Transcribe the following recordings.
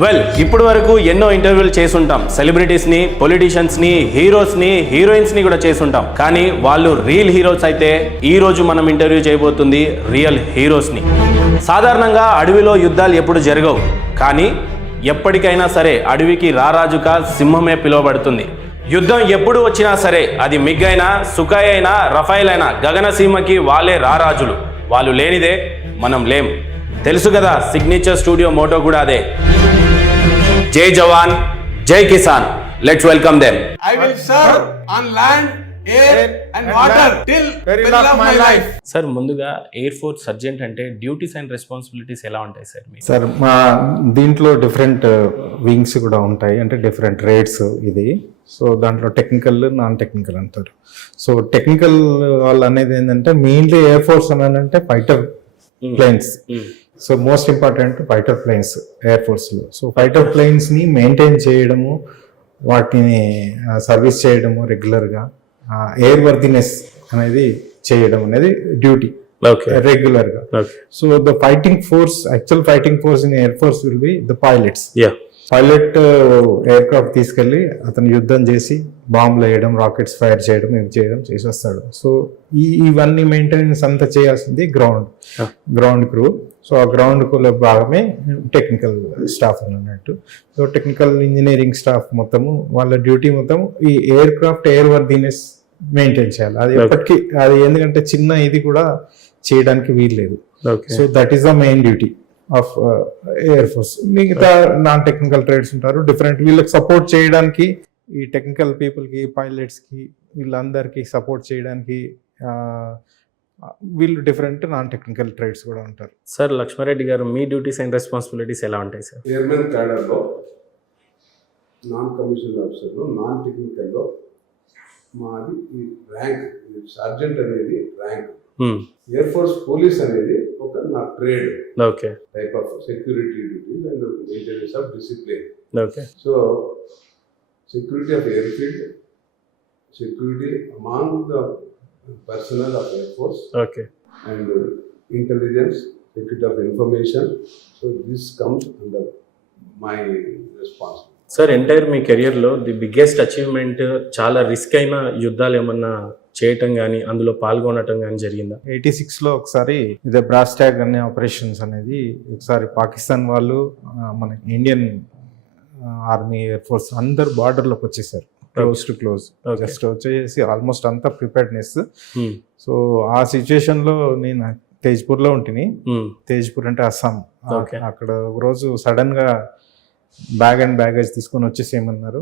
Well, ఇప్పుడు వరకు ఎన్నో ఇంటర్వ్యూలు చేసుంటాం. సెలబ్రిటీస్ని, పొలిటీషియన్స్ని, హీరోస్ని, హీరోయిన్స్ని కూడా చేసుంటాం. కానీ వాళ్ళు రియల్ హీరోస్ అయితే ఈ రోజు మనం ఇంటర్వ్యూ చేయబోతుంది రియల్ హీరోస్ని. సాధారణంగా అడవిలో యుద్ధాలు ఎప్పుడు జరగవు, కానీ ఎప్పటికైనా సరే అడవికి రారాజుగా సింహమే పిలువబడుతుంది. యుద్ధం ఎప్పుడు వచ్చినా సరే, అది మిగ్ అయినా, సుఖాయ్ అయినా, రఫైల్ అయినా, గగనసీమకి వాళ్ళే రారాజులు. వాళ్ళు లేనిదే మనం లేం. తెలుసు కదా, సిగ్నేచర్ స్టూడియో మోటో కూడా అదే. జై జవాన్, జై Kisan. Let's welcome them. I will serve on land, air and water till the end of my life. Sir, ముందుగా ఎయిర్ ఫోర్స్ సర్జెంట్ అంటే డ్యూటీస్ అండ్ రెస్పాన్సిబిలిటీస్ ఎలా ఉంటాయి సార్? సార్, మా దీంట్లో డిఫరెంట్ వింగ్స్ కూడా ఉంటాయి, అంటే డిఫరెంట్ రేట్స్ ఇది. సో దాంట్లో టెక్నికల్, నాన్ టెక్నికల్ అంటారు. సో టెక్నికల్ వాళ్ళు అనేది ఏంటంటే మెయిన్లీ ఎయిర్ ఫోర్స్ అని అంటే fighter planes. So most important fighter planes air ఫోర్స్లో. సో ఫైటర్ ప్లేన్స్ని మెయింటైన్ చేయడము, వాటిని సర్వీస్ చేయడము రెగ్యులర్గా, ఎయిర్ వర్దినెస్ అనేది చేయడం అనేది డ్యూటీ రెగ్యులర్గా. So the fighting force, actual fighting force in air force will be the pilots. Pilot air craft తీసుకెళ్ళి అతను యుద్ధం చేసి బాంబులు వేయడం, రాకెట్స్ ఫైర్ చేయడం, ఇవి చేయడం చేసి వస్తాడు. సో ఇవన్నీ మెయింటెనెన్స్ అంతా చేయాల్సింది గ్రౌండ్ క్రూ. సో ఆ గ్రౌండ్ క్రూలో భాగమే టెక్నికల్ స్టాఫ్ అన్నట్టు. సో టెక్నికల్ ఇంజనీరింగ్ స్టాఫ్ మొత్తము వాళ్ళ డ్యూటీ మొత్తం ఈ air craft air worthiness maintain చేయాలి. అది ఎప్పటికీ అది ఎందుకంటే చిన్న ఇది కూడా చేయడానికి వీల్లేదు. So that is the main duty of air force. మిగతా నాన్ టెక్నికల్ ట్రేడ్స్ ఉంటారు డిఫరెంట్. వీళ్ళకి సపోర్ట్ చేయడానికి, ఈ టెక్నికల్ పీపుల్కి, పైలట్స్కి, వీళ్ళందరికీ సపోర్ట్ చేయడానికి వీళ్ళు డిఫరెంట్ నాన్ టెక్నికల్ ట్రేడ్స్ కూడా ఉంటారు. సార్, లక్ష్మారెడ్డి గారు, మీ డ్యూటీస్ అండ్ రెస్పాన్సిబిలిటీస్ ఎలా ఉంటాయి సార్? ఎయిర్మెన్ క్యాడర్లో నాన్ కమిషనర్ ఆఫీసర్లో, నాన్ టెక్నికల్లో మాది ఈ ర్యాంక్, సర్జెంట్ అనేది ర్యాంక్. ఎయిర్ ఫోర్స్ పోలీస్ అనేది ఒక నా trade, type of security duties and maintenance of discipline. So security of air field, security among the personnel of Air Force, and intelligence, security of information. So this comes under my responsibility. Sir, entire మీ కెరియర్లో the biggest achievement, చాలా risk అయిన యుద్ధాలు ఏమన్నా చేయటం కానీ, అందులో పాల్గొనటం కానీ జరిగిందా? 86లో ఒకసారి ఇదే బ్రాస్ ట్యాగ్ అనే ఆపరేషన్స్ అనేది ఒకసారి పాకిస్తాన్ వాళ్ళు మన ఇండియన్ ఆర్మీ, ఎయిర్ ఫోర్స్ అందరు బార్డర్లోకి వచ్చేసారు, క్లోజ్ టు క్లోజ్. జస్ట్ వచ్చేసి ఆల్మోస్ట్ అంతా ప్రిపేర్డ్నెస్. సో ఆ సిచ్యుయేషన్లో నేను తేజ్పూర్లో ఉంటుంది. తేజ్పూర్ అంటే అస్సాం. అక్కడ ఒక రోజు సడన్గా బ్యాగ్ అండ్ బ్యాగేజ్ తీసుకొని వచ్చేసేయమన్నారు.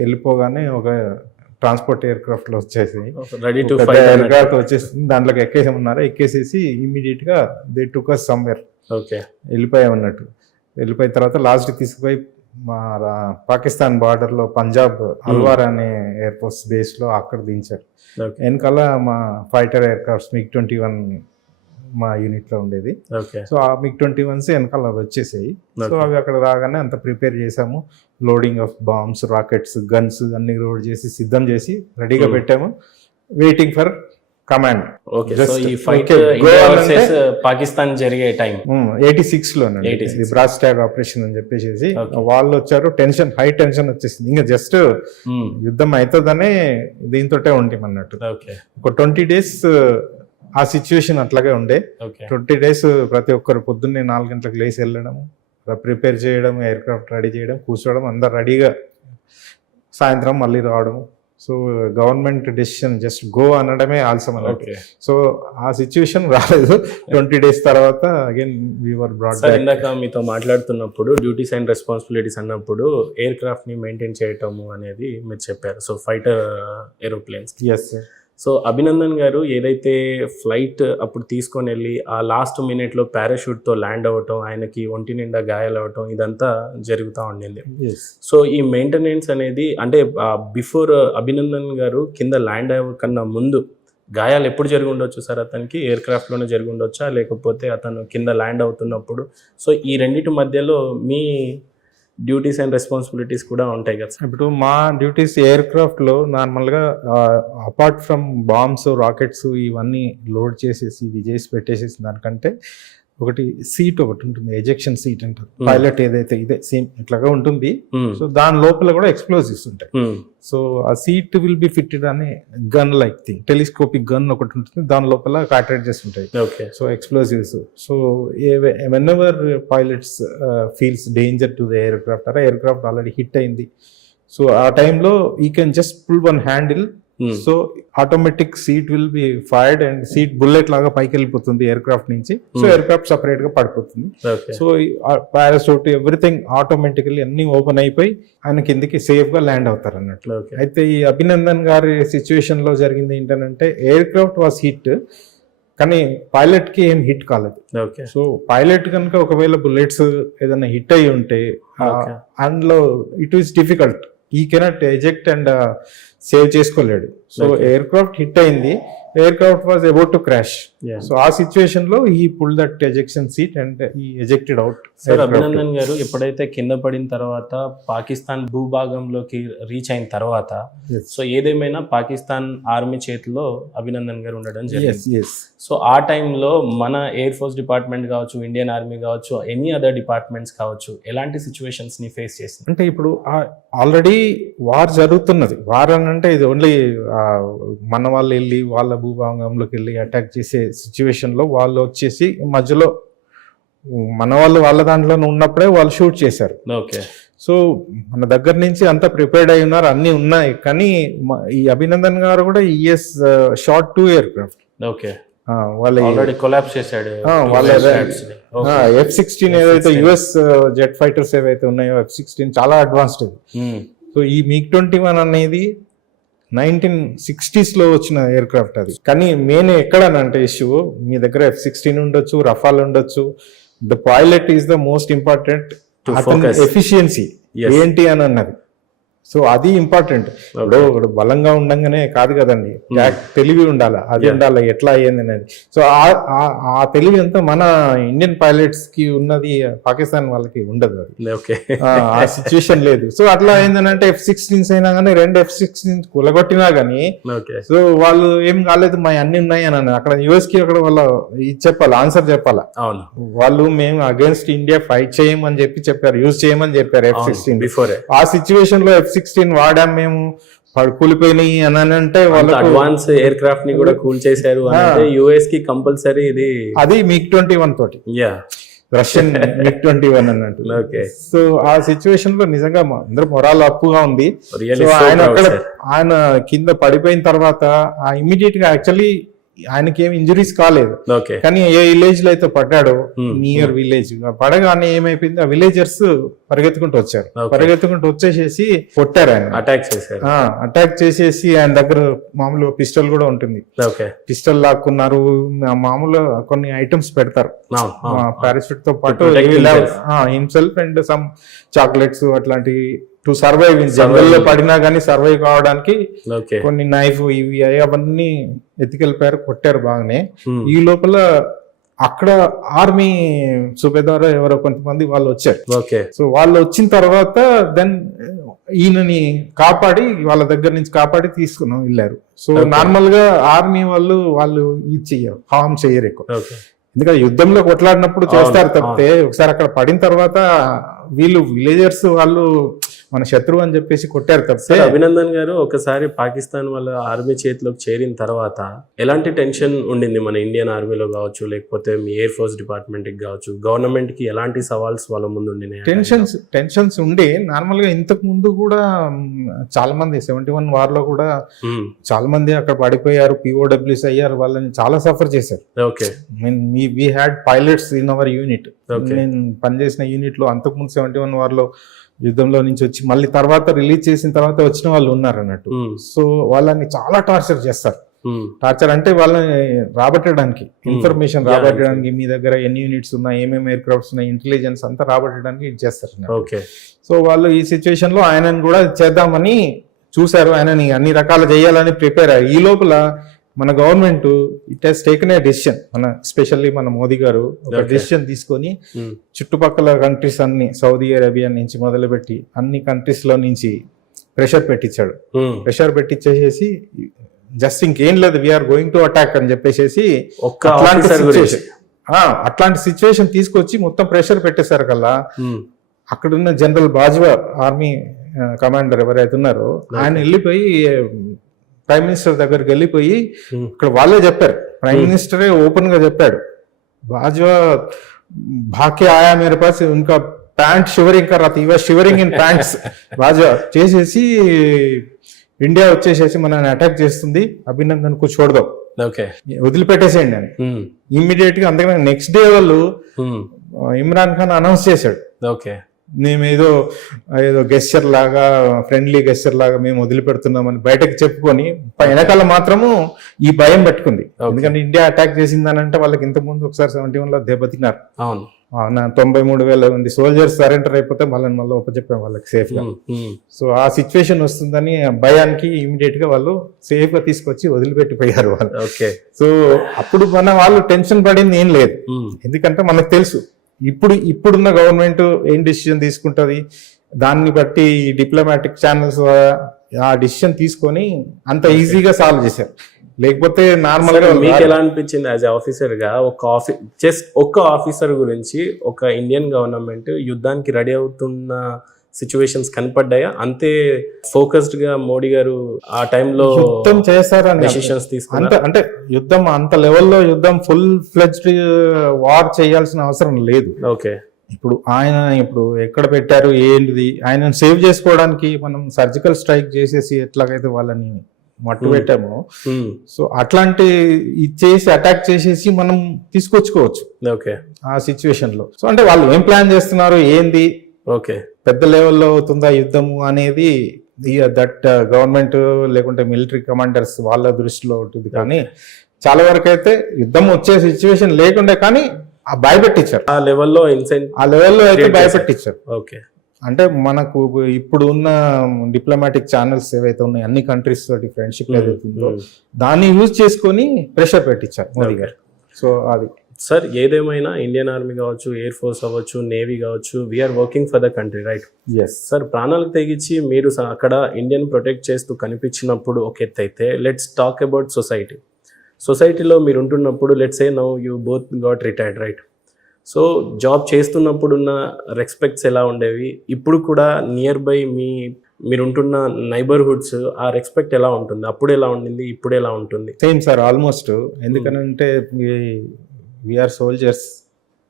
వెళ్ళిపోగానే ఒక ట్రాన్స్పోర్ట్ ఎయిర్ క్రాఫ్ట్లో వచ్చేసి ఎయిర్ క్రాఫ్ట్ వచ్చేసింది. దాంట్లోకి ఎక్కేసేమన్నారు. ఎక్కేసేసి ఇమ్మీడియట్గా దే టుక్ అస్ సమ్వేర్, వెళ్ళిపోయామన్నట్టు. వెళ్ళిపోయిన తర్వాత లాస్ట్కి తీసుకుపోయి మా పాకిస్తాన్ బార్డర్లో పంజాబ్ అల్వార్ అనే ఎయిర్ ఫోర్స్ బేస్లో అక్కడ దించారు. వెనకాల మా ఫైటర్ ఎయిర్ క్రాఫ్ట్స్ MiG-21 మా యూనిట్లో ఉండేది. సో ఆ MiG-21s వెనకాల అవి వచ్చేసాయి. సో అవి అక్కడ రాగానే అంత ప్రిపేర్ చేసాము. Loading of bombs, rockets, guns అన్ని లోడ్ చేసి సిద్ధం చేసి రెడీగా పెట్టాము, వెయిటింగ్ ఫర్ కమాండ్. పాకిస్తాన్ జరిగే టైం 86లో బ్రాస్ ట్యాగ్ ఆపరేషన్ అని చెప్పేసి వాళ్ళు వచ్చారు. టెన్షన్, హై టెన్షన్ వచ్చేసింది. ఇంకా జస్ట్ యుద్ధం అవుతుందనే దీంతో ఉంటామన్నట్టు. ఒక 20 days ఆ సిచ్యువేషన్ అట్లాగే ఉండే. 20 days ప్రతి ఒక్కరు పొద్దున్నే 4 గంటలకు లేచి వెళ్ళడం, ప్రిపేర్ చేయడం, ఎయిర్ క్రాఫ్ట్ రెడీ చేయడం, కూర్చోవడం, అందరు రెడీగా సాయంత్రం మళ్ళీ రావడం. So government decision just go అనడమే ఆలస్యం అన్నట్టు. సో ఆ సిచ్యువేషన్ రాలేదు. 20 days తర్వాత again we were brought back. ఇందాక మీతో మాట్లాడుతున్నప్పుడు డ్యూటీస్ అండ్ రెస్పాన్సిబిలిటీస్ అన్నప్పుడు ఎయిర్ క్రాఫ్ట్ ని మెయింటైన్ చేయటము అనేది మీరు చెప్పారు. So fighter aeroplanes. So Abhinandan garu ఏదైతే ఫ్లైట్ అప్పుడు తీసుకొని వెళ్ళి ఆ లాస్ట్ మినిట్లో పారాషూట్తో ల్యాండ్ అవ్వటం, ఆయనకి ఒంటి నిండా గాయాలవ్వటం, ఇదంతా జరుగుతూ ఉండింది. సో ఈ మెయింటెనెన్స్ అనేది అంటే బిఫోర్ అభినందన్ గారు కింద ల్యాండ్ అవ్వకన్నా ముందు గాయాలు ఎప్పుడు జరిగి ఉండొచ్చు సార్ అతనికి? ఎయిర్ క్రాఫ్ట్లోనే జరిగి ఉండొచ్చా, లేకపోతే అతను కింద ల్యాండ్ అవుతున్నప్పుడు? సో ఈ రెండింటి మధ్యలో మీ డ్యూటీస్ అండ్ రెస్పాన్సిబిలిటీస్ కూడా ఉంటాయి కదా. ఇప్పుడు మా డ్యూటీస్ ఎయిర్ క్రాఫ్ట్లో నార్మల్గా అపార్ట్ ఫ్రమ్ బాంబ్స్, రాకెట్స్ ఇవన్నీ లోడ్ చేసేసి ఇవి చేసి పెట్టేసేసి దానికంటే ఒకటి సీట్ ఒకటి ఉంటుంది, ఎజెక్షన్ సీట్ అంటారు. పైలట్ ఏదైతే ఇదే సేమ్ ఇట్లాగా ఉంటుంది. సో దాని లోపల కూడా ఎక్స్ప్లోజివ్స్ ఉంటాయి. సో ఆ సీట్ విల్ బి ఫిట్టెడ్ అనే gun like thing, telescopic gun ఒకటి ఉంటుంది, దాని లోపల కార్ట్రిడ్జెస్ ఉంటాయి. So explosives. So whenever pilots feels danger to the aircraft, aircraft already hit అయింది, సో ఆ టైంలో you can just pull one handle, so automatic seat will be fired and seat bullet లాగా పైకి వెళ్ళిపోతుంది aircraft నుంచి. So aircraft separate గా పడిపోతుంది. So parachute everything automatically అన్ని ఓపెన్ అయిపోయి ఆయన కిందకి సేఫ్ గా ల్యాండ్ అవుతారు అన్నట్లు. అయితే ఈ అభినందన్ గారి సిచ్యువేషన్ లో జరిగింది ఏంటంటే ఎయిర్ క్రాఫ్ట్ వాస్ హిట్, కానీ పైలట్ కి ఏం హిట్ కాలేదు. సో పైలట్ కనుక ఒకవేళ బుల్లెట్స్ ఏదైనా హిట్ అయి ఉంటే అందులో it is difficult, he cannot eject and save చేసుకోలేడు. సో ఎయిర్ క్రాఫ్ట్ హిట్ అయింది, aircraft was about to crash. So ఆ సిచ్యువేషన్ లో he pull that ejection seat and he ejected out. Sir Abhinandan garu ఎప్పుడైతే కింద పడిన తర్వాత పాకిస్తాన్ భూభాగంలోకి రీచ్ అయిన తర్వాత, సో ఏదేమైనా పాకిస్తాన్ ఆర్మీ చేతిలో అభినందన్ గారు ఉండడం జరిగింది. సో ఆ టైంలో మన ఎయిర్ ఫోర్స్ డిపార్ట్మెంట్ కావచ్చు, ఇండియన్ ఆర్మీ కావచ్చు, ఎనీ అదర్ డిపార్ట్మెంట్స్ కావచ్చు, ఎలాంటి సిచ్యువేషన్స్ ని ఫేస్ చేసింది? అంటే ఇప్పుడు ఆల్రెడీ వార్ జరుగుతున్నది. వార్ అని అంటే ఇది ఓన్లీ మన వాళ్ళు వెళ్ళి వాళ్ళ భూభాగంలోకి వెళ్ళి అటాక్ చేసే సిచ్యువేషన్ లో వాళ్ళు వచ్చేసి మధ్యలో మన వాళ్ళు వాళ్ళ దాంట్లో ఉన్నప్పుడే వాళ్ళు షూట్ చేశారు. ఓకే. సో మన దగ్గర నుంచి అంతా ప్రిపేర్డ్ అయి ఉన్నారు, అన్ని ఉన్నాయి, కానీ ఈ అభినందన్ గారు కూడా is short 2 aircraft. Okay. వాళ్ళు ఆల్రెడీ కొలాప్స్ చేశాడు. వాళ్ళ F-16 ఏదైతే యుఎస్ జెట్ ఫైటర్స్ ఏవైతే ఉన్నాయో F-16 చాలా అడ్వాన్స్డ్. సో ఈ MiG-21 అనేది 1960s లో వచ్చిన ఎయిర్ క్రాఫ్ట్ అది. కానీ మెయిన్ ఎక్కడనంటే ఇష్యూ, మీ దగ్గర F-16 ఉండొచ్చు, రఫాల్ ఉండొచ్చు, the pilot is the most important. Efficiency ఏంటి అని అన్నది. సో అది ఇంపార్టెంట్. ఇప్పుడు బలంగా ఉండంగానే కాదు కదండి, తెలివి ఉండాలి, అది ఉండాలి, ఎట్లా అయ్యింది అనేది. సో ఆ తెలివి అంతా మన ఇండియన్ పైలట్స్ కి ఉన్నది, పాకిస్తాన్ వాళ్ళకి ఉండదు అది. ఆ సిచ్యువేషన్ లేదు. సో అట్లా ఏంటంటే F-16 అయినా కానీ 2 F-16 కులగొట్టినా గానీ సో వాళ్ళు ఏం కాలేదు, మా అన్ని ఉన్నాయి అని అన్నారు. అక్కడ యుఎస్ కి అక్కడ వాళ్ళ ఇది చెప్పాలి, ఆన్సర్ చెప్పాలా. వాళ్ళు మేము అగేన్స్ట్ ఇండియా ఫైట్ చేయమని చెప్పారు, యూజ్ చేయమని చెప్పారు F-16. ఆ సిచ్యువేషన్ లో F-16 వాడాం మేము, కూలిపోయినాయి అని అంటే వాళ్ళు అడ్వాన్స్ ఎయిర్ క్రాఫ్ట్ ని కూడా కూల్ చేశారు అంటే యుఎస్ కి కంపల్సరీ ఇది. అది MiG-21 తోటి, రష్యన్ MiG-21 అన్నట్టు. సో ఆ సిచ్యువేషన్ లో నిజంగా అందరూ మొరాల్ అప్పుగా ఉంది. ఆయన కింద పడిపోయిన తర్వాత ఇమీడియట్ గా యాక్చువల్లీ ఆయనకి ఏమి ఇంజురీస్ కాలేదు, కానీ ఏ విలేజ్ లో అయితే పడ్డాడో నియర్ విలేజ్ పడగానే ఏమైపోయింది, ఆ విలేజర్స్ పరిగెత్తుకుంటూ వచ్చారు, పరిగెత్తుకుంటూ వచ్చేసేసి కొట్టారు, ఆయన అటాక్ చేసేసి ఆయన దగ్గర మామూలుగా పిస్టల్ కూడా ఉంటుంది, పిస్టల్ లాక్కున్నారు. మామూలుగా కొన్ని ఐటమ్స్ పెడతారు పారాషూట్ తో పాటు, హిమ్సెల్ఫ్ అండ్ సమ్ చాక్లెట్స్ అట్లాంటి టు సర్వైవ్. జంగల్ లో పడినా గానీ సర్వైవ్ కావడానికి కొన్ని నైఫ్ ఇవి అవన్నీ ఎత్తుకెళ్ళిపోయారు, కొట్టారు బాగానే. ఈ లోపల అక్కడ ఆర్మీ సుబేదార్ ఎవరో కొంతమంది వాళ్ళు వచ్చారు. సో వాళ్ళు వచ్చిన తర్వాత దెన్ ఈయనని కాపాడి వాళ్ళ దగ్గర నుంచి కాపాడి తీసుకున్నాం వెళ్ళారు. సో నార్మల్ గా ఆర్మీ వాళ్ళు ఇది చెయ్యరు, హార్మ్ చెయ్యరు ఎక్కువ, ఎందుకంటే యుద్ధంలో కొట్లాడినప్పుడు చేస్తారు తప్పితే ఒకసారి అక్కడ పడిన తర్వాత వీళ్ళు విలేజర్స్ వాళ్ళు మన శత్రువు అని చెప్పేసి కొట్టారు తప్పితే. అభినందన్ గారు ఒకసారి పాకిస్తాన్ వాళ్ళ ఆర్మీ చేతిలోకి చేరిన తర్వాత ఎలాంటి టెన్షన్ ఉండింది మన ఇండియన్ ఆర్మీలో కావచ్చు, లేకపోతే మీ ఎయిర్ ఫోర్స్ డిపార్ట్మెంట్ కి కావచ్చు, గవర్నమెంట్ కి ఎలాంటి సవాల్స్ వాళ్ళ ముందు ఉండినాయి? టెన్షన్స్ ఉండే. నార్మల్ గా ఇంతకు ముందు కూడా చాలా మంది 71 వార్ లో కూడా చాలా మంది అక్కడ పడిపోయారు, POWs అయ్యారు, వాళ్ళని చాలా సఫర్ చేశారు. We had pilots in our unit. నేను పనిచేసిన యూనిట్ లో అంతకుముందు 71 వార్ లో యుద్ధంలో నుంచి వచ్చి మళ్ళీ తర్వాత రిలీజ్ చేసిన తర్వాత వచ్చిన వాళ్ళు ఉన్నారు అన్నట్టు. సో వాళ్ళని చాలా టార్చర్ చేస్తారు. టార్చర్ అంటే వాళ్ళని రాబట్టడానికి, ఇన్ఫర్మేషన్ రాబట్టడానికి, మీ దగ్గర ఎన్ని యూనిట్స్ ఉన్నాయి, ఏమేమి ఎయిర్ క్రాఫ్ట్స్ ఉన్నాయి, ఇంటెలిజెన్స్ అంతా రాబట్టడానికి ఇది చేస్తారు. సో వాళ్ళు ఈ సిచ్యువేషన్ లో ఆయనను కూడా చేద్దామని చూశారు, ఆయనని అన్ని రకాలు చేయాలని ప్రిపేర్ అయ్యారు. ఈ లోపల మన government it has taken a decision, మన ఎస్పెషల్లీ మన మోదీ గారు ఒక డెసిషన్ తీసుకొని చుట్టుపక్కల కంట్రీస్ అన్ని, సౌదీ అరేబియా నుంచి మొదలుపెట్టి అన్ని కంట్రీస్ లో నుంచి ప్రెషర్ పెట్టించాడు. ప్రెషర్ పెట్టించేసి జస్ట్ ఇంకేం లేదు, వీఆర్ గోయింగ్ టు అటాక్ అని చెప్పేసి అట్లాంటి సిచ్యువేషన్ తీసుకొచ్చి మొత్తం ప్రెషర్ పెట్టేశారు కల్లా అక్కడున్న జనరల్ బాజ్వా ఆర్మీ కమాండర్ ఎవరైతే ఉన్నారో ఆయన వెళ్ళిపోయి ప్రైమ్ మినిస్టర్ దగ్గరికి వెళ్ళిపోయి ఇక్కడ వాళ్ళే చెప్పారు, ప్రైమ్ మినిస్టరే ఓపెన్ గా చెప్పాడు, బాజ్వా భాకే ఆయా మేరే పాస్ ఉన్కా ప్యాంట్ షివరింగ్ కర్ రహా థీ, షివరింగ్ ఇన్ ప్యాంట్స్ బాజ్వా చేసేసి ఇండియా వచ్చేసేసి మనల్ని అటాక్ చేస్తుంది, అభినందన్ కు చూడదాం, ఓకే వదిలిపెట్టేసేయండి అని ఇమ్మీడియట్ గా. అందుకని నెక్స్ట్ డే వాళ్ళు ఇమ్రాన్ ఖాన్ అనౌన్స్ చేశాడు, ఓకే మేము ఏదో గెస్చర్ లాగా ఫ్రెండ్లీ గెస్చర్ లాగా మేము వదిలిపెడుతున్నామని బయటకు చెప్పుకొని వెనకాల మాత్రము ఈ భయం పెట్టుకుంది. ఎందుకంటే ఇండియా అటాక్ చేసిందని అంటే వాళ్ళకి ఇంత ముందు ఒకసారి 71 లో దెబ్బతిన్నారు. అవును, 93,000 మంది సోల్జర్స్ సరెండర్ అయిపోతే మళ్ళీ ఒప్పచెప్పాం వాళ్ళకి సేఫ్ గా. సో ఆ సిచ్యువేషన్ వస్తుందని భయానికి ఇమీడియట్ గా వాళ్ళు సేఫ్ గా తీసుకొచ్చి వదిలిపెట్టిపోయారు వాళ్ళు. ఓకే, సో అప్పుడు మన వాళ్ళు టెన్షన్ పడింది ఏం లేదు, ఎందుకంటే మనకు తెలుసు ఇప్పుడున్న గవర్నమెంట్ ఏం డిసిషన్ తీసుకుంటది, దాన్ని బట్టి డిప్లొమాటిక్ ఛానల్స్ ఆ డిసిషన్ తీసుకొని అంత ఈజీగా సాల్వ్ చేశారు. లేకపోతే నార్మల్ గా మీకు ఎలా అనిపించింది యాజ్ ఆఫీసర్ గా ఒక్క ఆఫీసర్ గురించి ఒక ఇండియన్ గవర్నమెంట్ యుద్ధానికి రెడీ అవుతున్న సిచ్యువేషన్స్ కనపడ్డాయా? అంతే ఫోకస్డ్ గా మోడీ గారు ఆ టైంలో యుద్ధం చేశారని డెసిషన్స్ తీసుకున్నారు? అంటే యుద్ధం అంత లెవెల్లో యుద్ధం ఫుల్ ఫ్లెడ్జ్డ్ వార్ చేయాల్సిన అవసరం లేదు. ఓకే, ఇప్పుడు ఎక్కడ పెట్టారు ఏంటిది, ఆయనను సేవ్ చేసుకోవడానికి మనం సర్జికల్ స్ట్రైక్ చేసేసి ఎట్లాగైతే వాళ్ళని మట్టు పెట్టామో, సో అట్లాంటి చేసి అటాక్ చేసేసి మనం తీసుకొచ్చుకోవచ్చు ఓకే ఆ సిచ్యువేషన్ లో. సో అంటే వాళ్ళు ఏం ప్లాన్ చేస్తున్నారు ఏంది, ఓకే పెద్ద లెవెల్లో అవుతుందా యుద్ధము అనేది దట్ గవర్నమెంట్ లేకుంటే మిలిటరీ కమాండర్స్ వాళ్ళ దృష్టిలో ఉంటుంది. కానీ చాలా వరకు అయితే యుద్ధం వచ్చే సిచ్యువేషన్ లేకుండే కానీ ఆ భయపెట్టించారు, ఆ లెవెల్లో అయితే భయపెట్టించారు. ఓకే, అంటే మనకు ఇప్పుడు ఉన్న డిప్లొమాటిక్ ఛానల్స్ ఏవైతే ఉన్నాయి అన్ని కంట్రీస్ తోటి ఫ్రెండ్షిప్ ఏదైతే ఉందో దాన్ని యూజ్ చేసుకొని ప్రెషర్ పెట్టించారు మోదీ గారు. సో అది సార్ ఏదేమైనా ఇండియన్ ఆర్మీ కావచ్చు, ఎయిర్ ఫోర్స్ అవ్వచ్చు, నేవీ కావచ్చు, we're working for the country, right? Yes sir, ప్రాణాలకు తెగించి మీరు అక్కడ ఇండియన్ ప్రొటెక్ట్ చేస్తూ కనిపించినప్పుడు ఒక ఎత్తు అయితే, లెట్స్ టాక్ అబౌట్ సొసైటీలో మీరు ఉంటున్నప్పుడు let's say now you both got retired, right? So job చేస్తున్నప్పుడున్న రెస్పెక్ట్స్ ఎలా ఉండేవి, ఇప్పుడు కూడా నియర్ బై మీరు ఉంటున్న నైబర్హుడ్స్ ఆ రెస్పెక్ట్ ఎలా ఉంటుంది, అప్పుడు ఎలా ఉండింది, ఇప్పుడు ఎలా ఉంటుంది? Same sir almost. ఎందుకనంటే వీఆర్ సోల్జర్స్,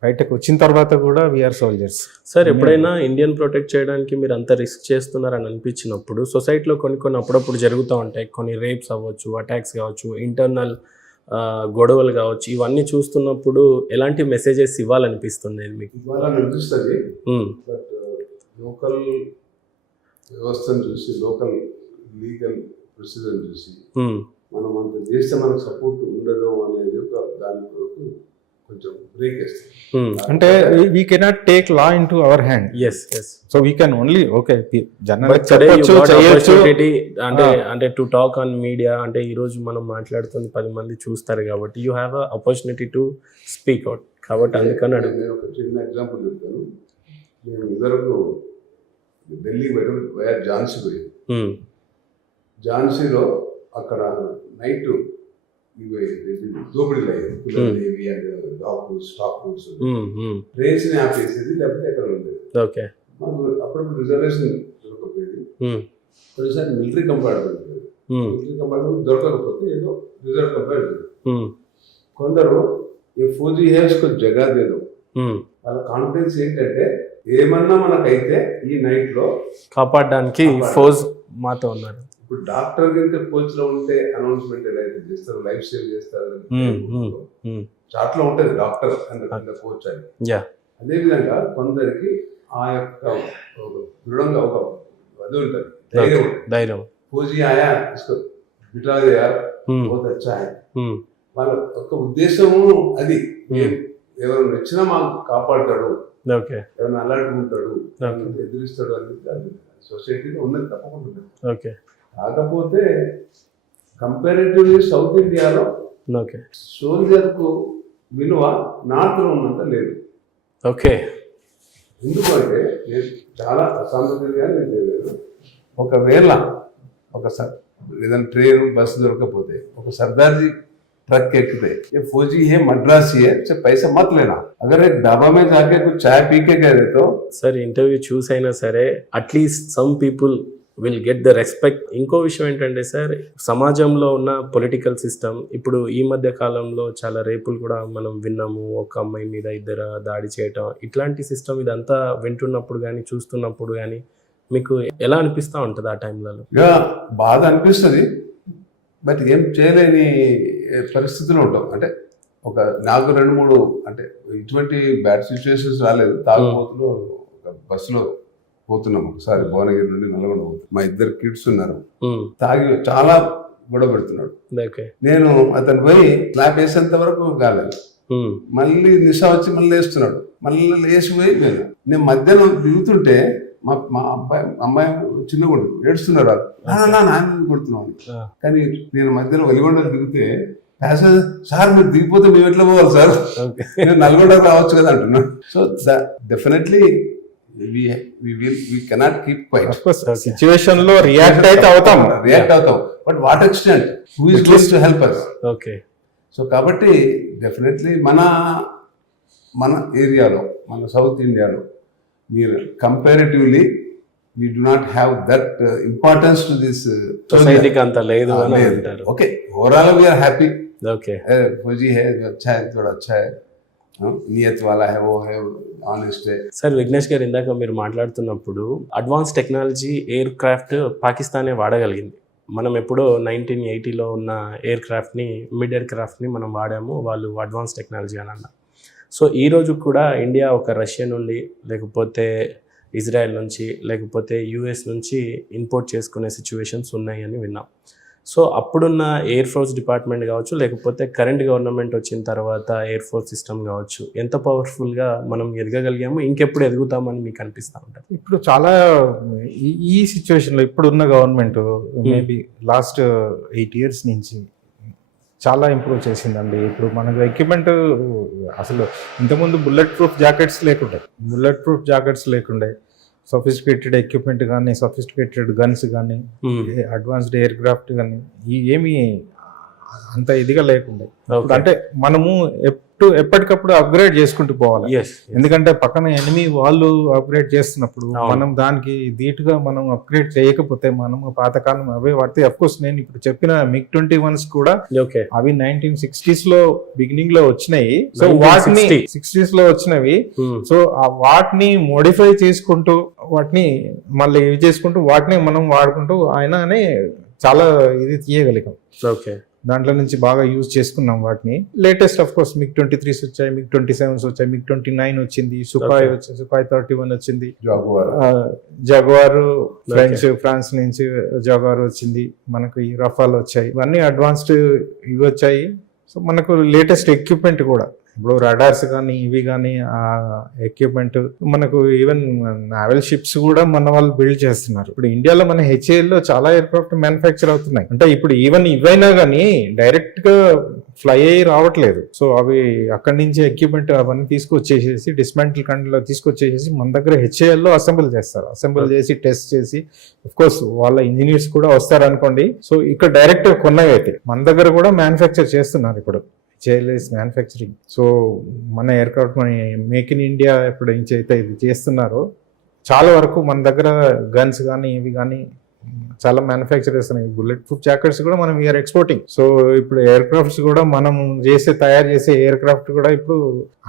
బయటకు వచ్చిన తర్వాత కూడా వీఆర్ సోల్జర్స్. సార్, ఎప్పుడైనా ఇండియన్ ప్రొటెక్ట్ చేయడానికి మీరు అంత రిస్క్ చేస్తున్నారని అనిపించినప్పుడు సొసైటీలో కొన్ని అప్పుడప్పుడు జరుగుతూ ఉంటాయి, కొన్ని రేప్స్ అవ్వచ్చు, అటాక్స్ కావచ్చు, ఇంటర్నల్ గొడవలు కావచ్చు, ఇవన్నీ చూస్తున్నప్పుడు ఎలాంటి మెసేజెస్ ఇవ్వాలనిపిస్తుంది మీకు? ఇవ్వాలనిపిస్తుంది, బట్ లోకల్ వ్యవస్థను చూసి, లోకల్ లీగల్ ప్రొసీజర్ చూసి మనం అంత చేస్తే మనకు సపోర్ట్ ఉండదు అనేది ఒక దాని కొరకు కొంచెం బ్రేక్ వేస్తుంది. అంటే we cannot take law in to our hand. So we can only అంటే టు టాక్ ఆన్ మీడియా, అంటే ఈ రోజు మనం మాట్లాడుతుంది 10 మంది చూస్తారు కాబట్టి you have a opportunity to speak out. కాబట్టి అందుకని నేను ఒక చిన్న ఎగ్జాంపుల్ చెప్తాను. మేము ఇదివరకు ఢిల్లీ పోయి ఝాన్సీ పోయింది. ఝాన్సీలో అక్కడ నైట్ దోపిడీలు అయ్యాయి, స్టాక్ రూమ్స్, ట్రైన్స్ ని ఆపేసేది, లేకపోతే ఎక్కడ ఉండేది. ఓకే, మాకు అప్పుడప్పుడు రిజర్వేషన్ దొరకకపోయేది, కొన్నిసారి మిలిటరీ కంపార్ట్మెంట్ దొరకకపోతే ఏదో రిజర్వ్ కంపార్ట్మెంట్. కొందరు ఈ ఫౌజీ హేవ్స్ కు జగా దేదో, వాళ్ళ కాన్ఫిడెన్స్ ఏంటంటే ఏమన్నా మనకైతే ఈ నైట్ లో కాపాడడానికి ఫౌజ్ మాతో ఉన్నారు. ఇప్పుడు డాక్టర్ కింద కోచ్ లో ఉంటే అనౌన్స్మెంట్ ఎలా అయితే చేస్తారు, లైఫ్ సేవ్ చేస్తారు, చాట్ లో ఉంటది డాక్టర్ అండ్ కోచ్ అని. అదేవిధంగా కొందరికి ఆ యొక్క దృఢంగా ఒక అది ఉంటుంది, ధైర్యం. ఫౌజీ ఆయా ఇస్కో బిటా దే యార్ బహుత్ అచ్చా హై, వాళ్ళ యొక్క ఉద్దేశము అది. ఎవరు నచ్చినా మాకు కాపాడతాడు, ఎవరైనా అలర్ట్ ఉంటాడు, ఎదిరిస్తాడు అనేది సొసైటీలో ఉన్నది తప్పకుండా. ఓకే, కాకపోతే కంపారిటివ్లీ సౌత్ ఇండియాలో సోల్జర్ కు విలువ నార్త్ లో ఉన్నంత లేదు. ఓకే, ఎందుకంటే నేను చాలా అసాంప్రదాయంగా నేను ఒకవేళ ఏదైనా ట్రైన్ బస్సు దొరకకపోతే ఒక సర్దార్జీ ट्रक एकते ये फौजी है मद्रासी है से पैसा मत लेना अगर एक ढाबा में जाके कुछ चाय पी के गए तो సార్ ఇంటర్వ్యూ చూసైనా సరే at least some people will get the respect. ఇంకో విషయం ఏంటంటే సార్, సమాజంలో ఉన్న పొలిటికల్ సిస్టమ్ ఇప్పుడు ఈ మధ్య కాలంలో చాలా రేపులు కూడా మనం విన్నాము. ఒక అమ్మాయి మీద ఇద్దరు దాడి చేయటం, ఇట్లాంటి సిస్టమ్ ఇదంతా వింటున్నప్పుడు కానీ చూస్తున్నప్పుడు కానీ మీకు ఎలా అనిపిస్తూ ఉంటుంది ఆ టైంలలో? ఇక బాధ అనిపిస్తుంది, బట్ ఏం చేయలేని పరిస్థితిలో ఉంటాం. అంటే ఒక నాకు 2-3 అంటే ఇటువంటి బ్యాడ్ సిచ్యువేషన్స్ రాలేదు. తాగుబోతులు ఒక బస్సులో పోతున్నాం ఒకసారి, భువనగిరి నుండి నల్గొండ పోతున్నాం. మా 2 కిడ్స్ ఉన్నారు, తాగి చాలా గొడవ పెడుతున్నాడు. నేను అతను పోయి స్లాప్ వేసేంత వరకు కాలేదు, మళ్ళీ నిశా వచ్చి మళ్ళీ వేస్తున్నాడు, మళ్ళీ లేచిపోయి నేను మధ్యలో దిగుతుంటే మా అమ్మాయి చిన్నగా ఉంటుంది, ఏడుస్తున్నారు, నాన్న కొడుతున్నాను. కానీ నేను మధ్యలో వెలిగొండ దిగితే ప్యాసింజర్ సార్ మీరు దిగిపోతే మేము ఎట్లా పోవాలి సార్, నేను నల్గొండకు రావచ్చు కదా అంటున్నాను. So definitely we cannot keep quiet. Of course, situation లో రియాక్ట్ అవుతాం, but what extent, who is going to help us? Okay. So కాబట్టి డెఫినెట్లీ మన ఏరియాలో, మన సౌత్ ఇండియాలో మీరు comparatively we do not have that importance to this సొసైటీకి అంత లేదు అని అంటారు. Okay, overall we are happy. Okay, फौजी है जो अच्छा है, थोड़ा अच्छा है, నియత్ వాలా హై, ఓ హై, ఆనెస్ట్ హై. సార్ విఘ్నేష్ గారు, ఇందాక మీరు మాట్లాడుతున్నప్పుడు అడ్వాన్స్ టెక్నాలజీ ఎయిర్ క్రాఫ్ట్ పాకిస్తానే వాడగలిగింది. మనం ఎప్పుడో 1980లో ఉన్న ఎయిర్ క్రాఫ్ట్ని, మిడ్ ఎయిర్ క్రాఫ్ట్ని మనం వాడాము, వాళ్ళు అడ్వాన్స్ టెక్నాలజీ అని అన్నారు. సో ఈరోజు కూడా ఇండియా ఒక రష్యా నుండి, లేకపోతే ఇజ్రాయెల్ నుంచి, లేకపోతే యూఎస్ నుంచి ఇంపోర్ట్ చేసుకునే సిచ్యువేషన్స్ ఉన్నాయని విన్నాం. సో అప్పుడున్న ఎయిర్ ఫోర్స్ డిపార్ట్మెంట్ కావచ్చు, లేకపోతే కరెంట్ గవర్నమెంట్ వచ్చిన తర్వాత ఎయిర్ ఫోర్స్ సిస్టమ్ కావచ్చు, ఎంత పవర్ఫుల్గా మనం ఎదగగలిగాము, ఇంకెప్పుడు ఎదుగుతామని మీకు అనిపిస్తూ ఉంటుంది? ఇప్పుడు చాలా ఈ సిచ్యువేషన్లో ఇప్పుడున్న గవర్నమెంట్ మేబీ లాస్ట్ 8 years నుంచి చాలా ఇంప్రూవ్ చేసిందండి. ఇప్పుడు మనకు ఎక్విప్మెంట్ అసలు ఇంతకుముందు బుల్లెట్ ప్రూఫ్ జాకెట్స్ లేకుండే, సొఫిస్టికేటెడ్ ఎక్విప్మెంట్ కానీ, సొఫిస్టికేటెడ్ గన్స్ కానీ, అడ్వాన్స్డ్ ఎయిర్ క్రాఫ్ట్ కానీ ఏమీ అంత ఇదిగా లేకుండే. అంటే మనము ఎప్పటికప్పుడు అప్గ్రేడ్ చేసుకుంటూ పోవాలి. ఎందుకంటే పక్కన ఎనిమి వాళ్ళు అప్గ్రేడ్ చేస్తున్నప్పుడు మనం దానికి ధీటుగా మనం అప్గ్రేడ్ చేయకపోతే మనము పాతకాలం అవే వాడితే, అఫ్ కోర్స్ నేను ఇప్పుడు చెప్పిన MiG-21s కూడా అవి 1960s లో బిగినింగ్ లో వచ్చినాయి. సో వాటిని 60s లో వచ్చినవి. సో వాటిని మోడిఫై చేసుకుంటూ, వాటిని మళ్ళీ ఇవి చేసుకుంటూ, వాటిని మనం వాడుకుంటూ ఆయననే చాలా ఇది తీయగలిగాం. ఓకే, దాంట్లో నుంచి బాగా యూజ్ చేసుకున్నాం వాటిని. లేటెస్ట్ ఆఫ్ కోర్స్ MiG-23s వచ్చాయి, MiG-27s వచ్చాయి, MiG-29 వచ్చింది, సుఖాయ్ వచ్చింది, సుఖాయ్ 31 వచ్చింది, జగ్వార్ ఫ్రాన్స్ నుంచి జగ్వార్ వచ్చింది, మనకు ఈ రఫాల్ వచ్చాయి, ఇవన్నీ అడ్వాన్స్డ్ ఇవి వచ్చాయి. సో మనకు లేటెస్ట్ ఎక్విప్మెంట్ కూడా ఇప్పుడు రడార్స్ కానీ ఇవి కానీ ఆ ఎక్విప్మెంట్ మనకు ఈవెన్ నావల్ షిప్స్ కూడా మన వాళ్ళు బిల్డ్ చేస్తున్నారు. ఇప్పుడు ఇండియాలో మన హెచ్ఏఎల్లో చాలా ఎయిర్క్రాఫ్ట్ మ్యానుఫ్యాక్చర్ అవుతున్నాయి. అంటే ఇప్పుడు ఈవెన్ ఇవైనా కానీ డైరెక్ట్ గా ఫ్లై అయ్యి రావట్లేదు. సో అవి అక్కడి నుంచి ఎక్విప్మెంట్ అవన్నీ తీసుకొచ్చేసేసి డిస్మాంటిల్ కంట్రీలో తీసుకొచ్చేసేసి మన దగ్గర హెచ్ఏఎల్లో అసెంబుల్ చేస్తారు. అసెంబుల్ చేసి టెస్ట్ చేసి, అఫ్ కోర్స్ వాళ్ళ ఇంజనీర్స్ కూడా వస్తారు అనుకోండి. సో ఇక్కడ డైరెక్ట్ కొన్నవి అయితే మన దగ్గర కూడా మ్యానుఫ్యాక్చర్ చేస్తున్నారు ఇప్పుడు. HAL manufacturing. సో మన ఎయిర్క్రాఫ్ట్ మన మేక్ ఇన్ ఇండియా ఎప్పుడు నుంచి అయితే ఇది చేస్తున్నారో చాలా వరకు మన దగ్గర గన్స్ కానీ ఇవి కానీ చాలా మ్యానుఫ్యాక్చర్ చేస్తున్నాయి. బుల్లెట్ ప్రూఫ్ జాకెట్స్ కూడా మనం వీఆర్ ఎక్స్పోర్టింగ్. సో ఇప్పుడు ఎయిర్ క్రాఫ్ట్స్ కూడా మనం తయారు చేసే ఎయిర్ క్రాఫ్ట్ కూడా ఇప్పుడు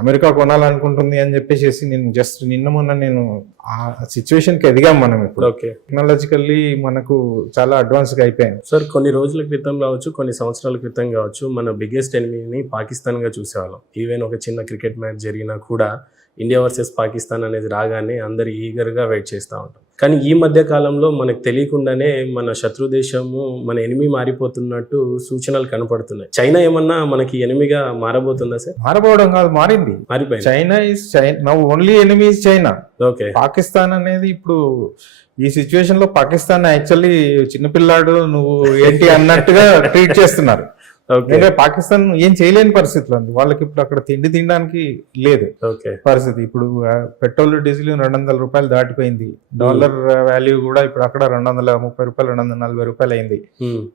అమెరికా కొనాలనుకుంటుంది అని చెప్పేసి నేను జస్ట్ మొన్న నేను ఆ సిచ్యువేషన్ కి ఎదిగాం మనం ఇప్పుడు. టెక్నాలజికల్లీ మనకు చాలా అడ్వాన్స్ గా అయిపోయాం. సార్ కొన్ని రోజుల క్రితం కావచ్చు, కొన్ని సంవత్సరాల క్రితం కావచ్చు, మన బిగ్గెస్ట్ ఎనిమీని పాకిస్తాన్ గా చూసేవాళ్ళం. ఈవెన్ ఒక చిన్న క్రికెట్ మ్యాచ్ జరిగినా కూడా ఇండియా వర్సెస్ పాకిస్తాన్ అనేది రాగానే అందరు ఈగర్గా వెయిట్ చేస్తూ ఉంటాం. కానీ ఈ మధ్య కాలంలో మనకు తెలియకుండానే మన శత్రు దేశము మన ఎనిమి మారిపోతున్నట్టు సూచనలు కనపడుతున్నాయి. చైనా ఏమన్నా మనకి ఎనిమిగా మారబోతుందా సార్? మారబోవడం కాదు, మారిపోయింది. China only enemy is China. Okay, Pakistan అనేది ఇప్పుడు ఈ సిచ్యువేషన్ లో పాకిస్తాన్ యాక్చువల్లీ చిన్నపిల్లాడు నువ్వు ఏంటి అన్నట్టుగా ట్రీట్ చేస్తున్నారు. ఓకే అంటే పాకిస్తాన్ ఏం చేయలేని పరిస్థితిలో ఉంది. వాళ్ళకి ఇప్పుడు అక్కడ తిండి తినడానికి లేదు ఓకే పరిస్థితి. ఇప్పుడు పెట్రోల్ డీజిల్ $200 దాటిపోయింది. డాలర్ వాల్యూ కూడా ఇప్పుడు అక్కడ $230 $240 అయింది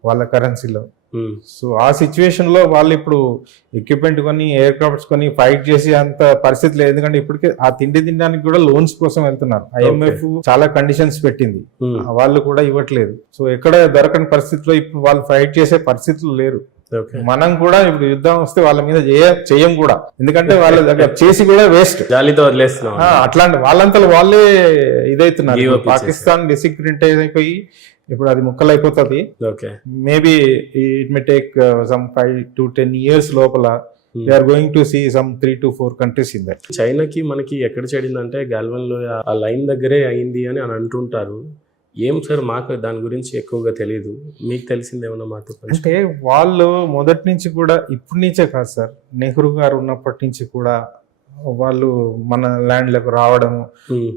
వాళ్ళ కరెన్సీలో. సో ఆ సిచ్యువేషన్ లో వాళ్ళు ఇప్పుడు ఎక్విప్మెంట్ కొని ఎయిర్ క్రాఫ్ట్స్ కొని ఫైట్ చేసి అంత పరిస్థితి లేదు. ఎందుకంటే ఇప్పటికే ఆ తిండి తినడానికి కూడా లోన్స్ కోసం వెళ్తున్నారు. IMF చాలా కండిషన్స్ పెట్టింది, వాళ్ళు కూడా ఇవ్వట్లేదు. సో ఎక్కడ దొరకని పరిస్థితిలో ఇప్పుడు వాళ్ళు ఫైట్ చేసే పరిస్థితులు లేరు. మనం కూడా ఇప్పుడు యుద్ధం వస్తే వాళ్ళ మీద చేయం కూడా, ఎందుకంటే వాళ్ళ దగ్గర చేసి కూడా వేస్ట్, గాలితో వదిలేస్తున్నాం. అట్లాంటి వాళ్ళంతా వాళ్ళే ఇదైతున్నారు. పాకిస్తాన్ డిసిగ్రేట్ అయిపోయి ఇప్పుడు అది ముక్కలైపోతుంది. Okay maybe it may take some 5 to 10 years లోపల we are going to see some 3 to 4 countries in that. చైనాకి మనకి ఎక్కడ చెడిందంటే గాల్వన్ లో ఆ లైన్ దగ్గరే అయింది అని అంటుంటారు. ఏం సార్, మాకు దాని గురించి ఎక్కువగా తెలియదు, మీకు తెలిసిందేమన్నా మాతో? అంటే వాళ్ళు మొదటి నుంచి కూడా, ఇప్పటి నుంచే కాదు సార్, నెహ్రూ గారు ఉన్నప్పటి నుంచి కూడా వాళ్ళు మన ల్యాండ్లకు రావడము,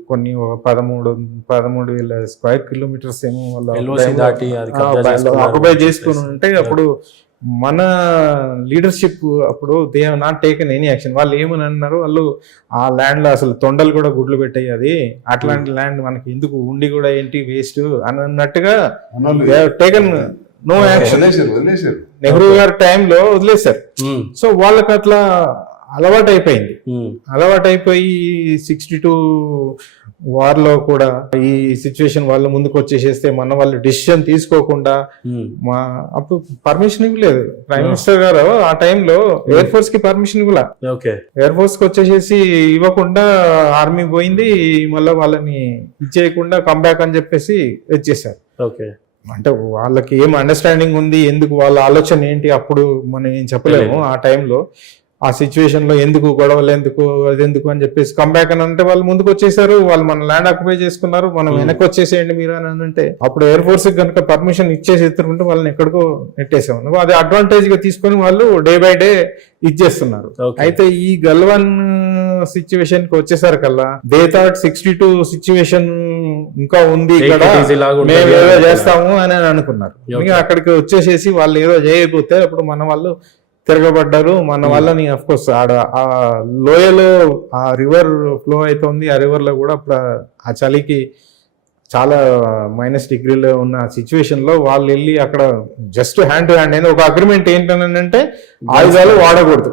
కొన్ని 13,000 స్క్వేర్ కిలోమీటర్స్ ఏమో వాళ్ళు ఆక్యుపై చేసుకుని ఉంటే అప్పుడు మన లీడర్షిప్ అప్పుడు they have not taken any action. వాళ్ళు ఏమని అన్నారు, వాళ్ళు ఆ ల్యాండ్ లో అసలు తొండలు కూడా గుడ్లు పెట్టాయి, అది అట్లాంటి ల్యాండ్ మనకి ఎందుకు ఉండి కూడా ఏంటి వేస్ట్ అని అన్నట్టుగా టేకెన్ నో యాక్షన్. నెహ్రూ గారి టైంలో వదిలేశారు. సో వాళ్ళకి అట్లా అలవాటు అయిపోయి 62 వార్లో కూడా ఈ సిచ్యువేషన్ వాళ్ళ ముందుకు వచ్చేసేస్తే మన వాళ్ళు డిసిషన్ తీసుకోకుండా, అప్పుడు పర్మిషన్ ఇవ్వలేదు ప్రైమ్ మినిస్టర్ గారు ఆ టైంలో. ఎయిర్ ఫోర్స్ కి పర్మిషన్ ఇవ్వలే, ఎయిర్ ఫోర్స్ కి వచ్చేసేసి ఇవ్వకుండా ఆర్మీ పోయింది, మళ్ళీ వాళ్ళని ఇచ్చేయకుండా కంబ్యాక్ అని చెప్పేసి వచ్చేసారు. అంటే వాళ్ళకి ఏం అండర్స్టాండింగ్ ఉంది, ఎందుకు వాళ్ళ ఆలోచన ఏంటి అప్పుడు మనం ఏం చెప్పలేము. ఆ టైంలో ఆ సిచ్యువేషన్ లో ఎందుకు గొడవలు, ఎందుకు అదెందుకు అని చెప్పేసి కంబ్యాక్ అని అంటే వాళ్ళు ముందుకు వచ్చేసారు. వాళ్ళు మన ల్యాండ్ ఆక్యుపై చేసుకున్నారు, మనం వెనక్కి వచ్చేసేయండి మీరు అని అంటే అప్పుడు ఎయిర్ ఫోర్స్ కి కనుక పర్మిషన్ ఇచ్చేసి ఎత్తుకుంటే వాళ్ళని ఎక్కడికో నెట్టేసాము. అది అడ్వాంటేజ్ గా తీసుకొని వాళ్ళు డే బై డే ఇచ్చేస్తున్నారు. అయితే ఈ గల్వాన్ సిచ్యువేషన్ కి వచ్చేసరి కల్లా దే థాట్ 62 సిచ్యువేషన్ ఇంకా ఉంది ఇక్కడ, మేము ఏదో చేస్తాము అని అనుకున్నారు. అక్కడికి వచ్చేసేసి వాళ్ళు ఏదో చేయకపోతే అప్పుడు మన వాళ్ళు తిరగబడ్డారు. మన వాళ్ళని అఫ్ కోర్స్ ఆడ ఆ లోయలో ఆ రివర్ ఫ్లో అవుతుంది, ఆ రివర్ లో కూడా ఆ చలికి చాలా -డిగ్రీలో ఉన్న సిచ్యువేషన్ లో వాళ్ళు వెళ్ళి అక్కడ జస్ట్ హ్యాండ్ టు హ్యాండ్ అయింది. ఒక అగ్రిమెంట్ ఏంటంటే ఆయుధాలు వాడకూడదు,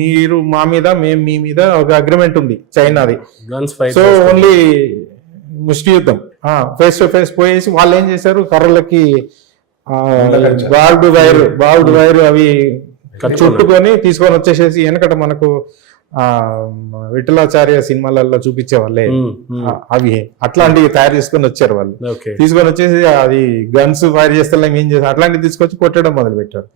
మీరు మా మీద, మేము మీ మీద, ఒక అగ్రిమెంట్ ఉంది చైనాది. సో ఓన్లీ ముష్టి యుద్ధం, ఫేస్ టు ఫేస్ పోయేసి వాళ్ళు ఏం చేశారు, కర్రలకి బాల్డ్ వైర్ అవి చుట్టుకొని తీసుకొని వచ్చేసేసి, వెనకట మనకు విఠలాచార్య సినిమాలలో చూపించే వాళ్ళే అవి అట్లాంటివి తయారు చేసుకొని వచ్చారు వాళ్ళు. తీసుకొని వచ్చేసి అది గన్స్ ఫైర్ చేస్తే ఏం చేస్తారు, అట్లాంటివి తీసుకొచ్చి కొట్టడం మొదలు పెట్టారు.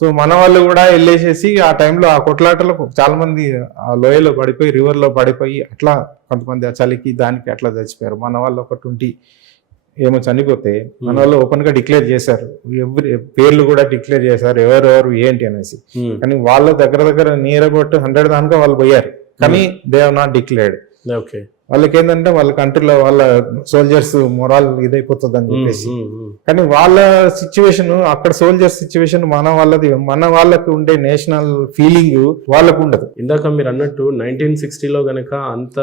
సో మన వాళ్ళు కూడా వెళ్ళేసేసి ఆ టైంలో ఆ కొట్లాటలో చాలా మంది ఆ లోయలో పడిపోయి, రివర్ లో పడిపోయి, అట్లా కొంతమంది ఆ చలికి దానికి అట్లా చచ్చిపోయారు. మన వాళ్ళు ఒక 20 ఏమో చనిపోతే మన వాళ్ళు ఓపెన్ గా డిక్లేర్ చేశారు, పేర్లు కూడా డిక్లేర్ చేశారు ఎవరెవరు ఏంటి అనేసి. కానీ వాళ్ళ దగ్గర నియర్ అబౌట్ 100 దాకా వాళ్ళు పోయారు, కానీ దే హావ్ నాట్ డిక్లేర్డ్. వాళ్ళకి ఏంటంటే వాళ్ళ కంట్రీలో వాళ్ళ సోల్జర్స్ మొరాల్ ఇదైపోతుంది అని చెప్పేసి. కానీ వాళ్ళ సిచ్యువేషన్ అక్కడ సోల్జర్స్ సిచ్యువేషన్ మన వాళ్ళకి ఉండే నేషనల్ ఫీలింగ్ వాళ్ళకు ఉండదు. ఇందాక మీరు అన్నట్టు 1960లో గనక అంత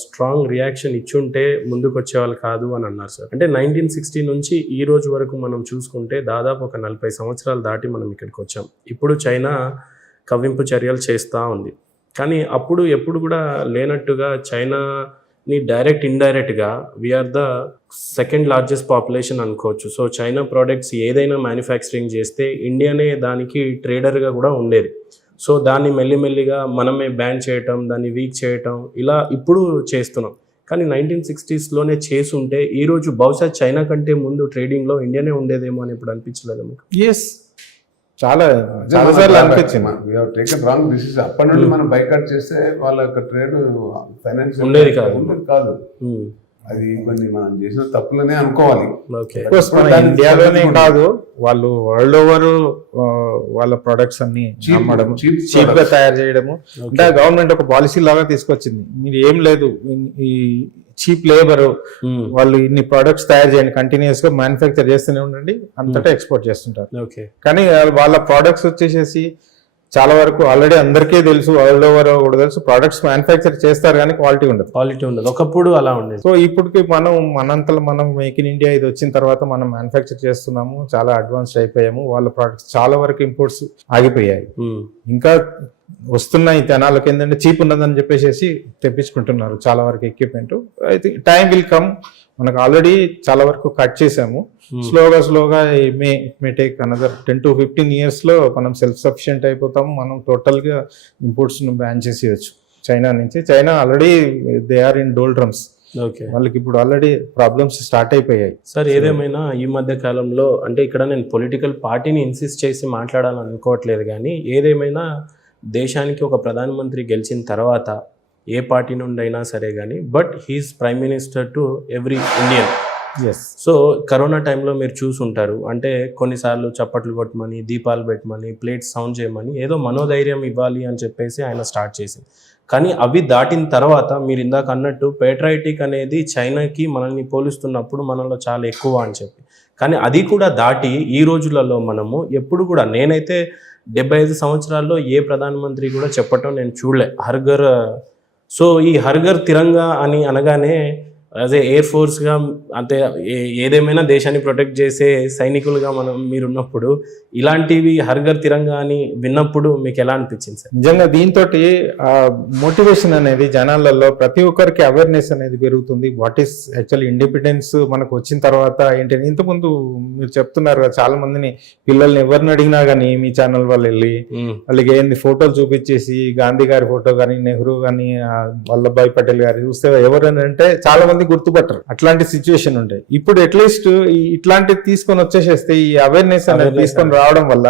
స్ట్రాంగ్ రియాక్షన్ ఇచ్చుంటే ముందుకు వచ్చేవాళ్ళు కాదు అని అన్నారు సార్. అంటే 1960 నుంచి ఈ రోజు వరకు మనం చూసుకుంటే దాదాపు ఒక 40 సంవత్సరాలు దాటి మనం ఇక్కడికి వచ్చాం. ఇప్పుడు చైనా కవ్వింపు చర్యలు చేస్తూ ఉంది, కానీ అప్పుడు ఎప్పుడు కూడా లేనట్టుగా చైనాని డైరెక్ట్ ఇండైరెక్ట్గా we're the second largest population అనుకోవచ్చు. సో చైనా ప్రోడక్ట్స్ ఏదైనా మ్యానుఫ్యాక్చరింగ్ చేస్తే ఇండియానే దానికి ట్రేడర్గా కూడా ఉండేది. సో దాన్ని మెల్లిమెల్లిగా మనమే బ్యాన్ చేయటం, దాన్ని వీక్ చేయటం, ఇలా ఇప్పుడు చేస్తున్నాం. కానీ 1960sలోనే చేసి ఉంటే ఈరోజు బహుశా చైనా కంటే ముందు ట్రేడింగ్లో ఇండియానే ఉండేదేమో అని ఇప్పుడు అనిపించలేదు మీకు? ఎస్, చాలా సార్లు అనిపించింది. అప్పటి నుండి మనం బైకాట్ చేస్తే వాళ్ళ ట్రేడ్ ఫైనాన్స్ ఉండేది కాదు. అది కొన్ని మనం చేసిన తప్పులనే అనుకోవాలి. ఓకే. కోర్స్ మన ఇండియాలోనే కాదు, వాళ్ళు వరల్డ్ ఓవర్ వాళ్ళ ప్రొడక్ట్స్ అన్ని అమ్మడం, చీప్ గా తయారు చేయడము. అంటే గవర్నమెంట్ ఒక పాలసీ లాగా తీసుకొచ్చింది, మీరు ఏం లేదు ఈ చీప్ లేబర్ వాళ్ళు ఇన్ని ప్రొడక్ట్స్ తయారు చేయండి, కంటిన్యూస్ గా మ్యానుఫ్యాక్చర్ చేస్తూనే ఉండండి, అంతటా ఎక్స్పోర్ట్ చేస్తుంటారు. ఓకే. కానీ వాళ్ళ ప్రోడక్ట్స్ వచ్చేసేసి చాలా వరకు ఆల్రెడీ అందరికీ తెలుసు, వరల్డ్ ఓవర్ కూడా తెలుసు, ప్రొడక్ట్స్ మ్యానుఫ్యాక్చర్ చేస్తారు కానీ క్వాలిటీ ఉండదు. ఒకప్పుడు అలా ఉండేది. సో ఇప్పటికి మనం మేక్ ఇన్ ఇండియా ఇది వచ్చిన తర్వాత మనం మ్యానుఫ్యాక్చర్ చేస్తున్నాము, చాలా అడ్వాన్స్డ్ అయిపోయాము, వాళ్ళ ప్రొడక్ట్స్ చాలా వరకు ఇంపోర్ట్స్ ఆగిపోయాయి. ఇంకా వస్తున్నాయి జనాలకి, ఏంటంటే చీప్ ఉన్నదని చెప్పేసి తెప్పించుకుంటున్నారు చాలా వరకు ఎక్విప్మెంట్. అయితే టైం విల్ కమ్, మనకు ఆల్రెడీ చాలా వరకు కట్ చేసాము, స్లోగా may take another 10 to 15 years లో మనం సెల్ఫ్ సఫిషియెంట్ అయిపోతాము. మనం టోటల్ గా ఇంపోర్ట్స్ ను బ్యాన్ చేసేయచ్చు చైనా నుంచి. China already they are in doldrums, వాళ్ళకి ఇప్పుడు ఆల్రెడీ ప్రాబ్లమ్స్ స్టార్ట్ అయిపోయాయి. సార్ ఏదేమైనా ఈ మధ్య కాలంలో, అంటే ఇక్కడ నేను పొలిటికల్ పార్టీని ఇన్సిస్ట్ చేసి మాట్లాడాలని అనుకోవట్లేదు, కానీ ఏదేమైనా దేశానికి ఒక ప్రధానమంత్రి గెలిచిన తర్వాత ఏ పార్టీ నుండి అయినా సరే కానీ, but he's prime minister to every Indian. So corona టైంలో మీరు చూసుంటారు, అంటే కొన్నిసార్లు చప్పట్లు కొట్టమని, దీపాలు పెట్టమని, ప్లేట్స్ సౌండ్ చేయమని, ఏదో మనోధైర్యం ఇవ్వాలి అని చెప్పేసి ఆయన స్టార్ట్ చేసింది. కానీ అవి దాటిన తర్వాత మీరు ఇందాక అన్నట్టు పేట్రైటిక్ అనేది చైనాకి మనల్ని పోలుస్తున్నప్పుడు మనలో చాలా ఎక్కువ అని చెప్పి, కానీ అది కూడా దాటి ఈ రోజులలో మనము ఎప్పుడు కూడా, నేనైతే 75 సంవత్సరాల్లో ఏ ప్రధానమంత్రి కూడా చెప్పటం నేను చూడలే హర్ఘర్. సో ఈ హర్ఘర్ తిరంగా అని అనగానే యాజ్ ఏ ఎయిర్ ఫోర్స్గా, అంటే ఏదేమైనా దేశాన్ని ప్రొటెక్ట్ చేసే సైనికులుగా మీరున్నప్పుడు ఇలాంటివి హర్ఘర్ తిరంగా అని విన్నప్పుడు మీకు ఎలా అనిపించింది సార్? నిజంగా దీంతో మోటివేషన్ అనేది జనాలలో ప్రతి ఒక్కరికి అవేర్నెస్ అనేది పెరుగుతుంది. వాట్ ఈస్ యాక్చువల్లీ ఇండిపెండెన్స్ మనకు వచ్చిన తర్వాత ఏంటి. ఇంతకుముందు మీరు చెప్తున్నారు కదా, చాలా మందిని పిల్లల్ని ఎవరిని అడిగినా కానీ మీ ఛానల్ వాళ్ళు వెళ్ళి వాళ్ళకి ఏంది ఫోటోలు చూపించేసి, గాంధీ గారి ఫోటో కానీ, నెహ్రూ కానీ, వల్లభాయ్ పటేల్ గారి చూస్తే ఎవరైనా అంటే చాలా మంది గుర్తుపట్టరు. అట్లాంటి సిచ్యువేషన్ ఉంటాయి. ఇప్పుడు అట్లీస్ట్ ఇట్లాంటివి తీసుకొని వచ్చేసేస్తే, ఈ అవేర్నెస్ అనేది తీసుకొని రావడం వల్ల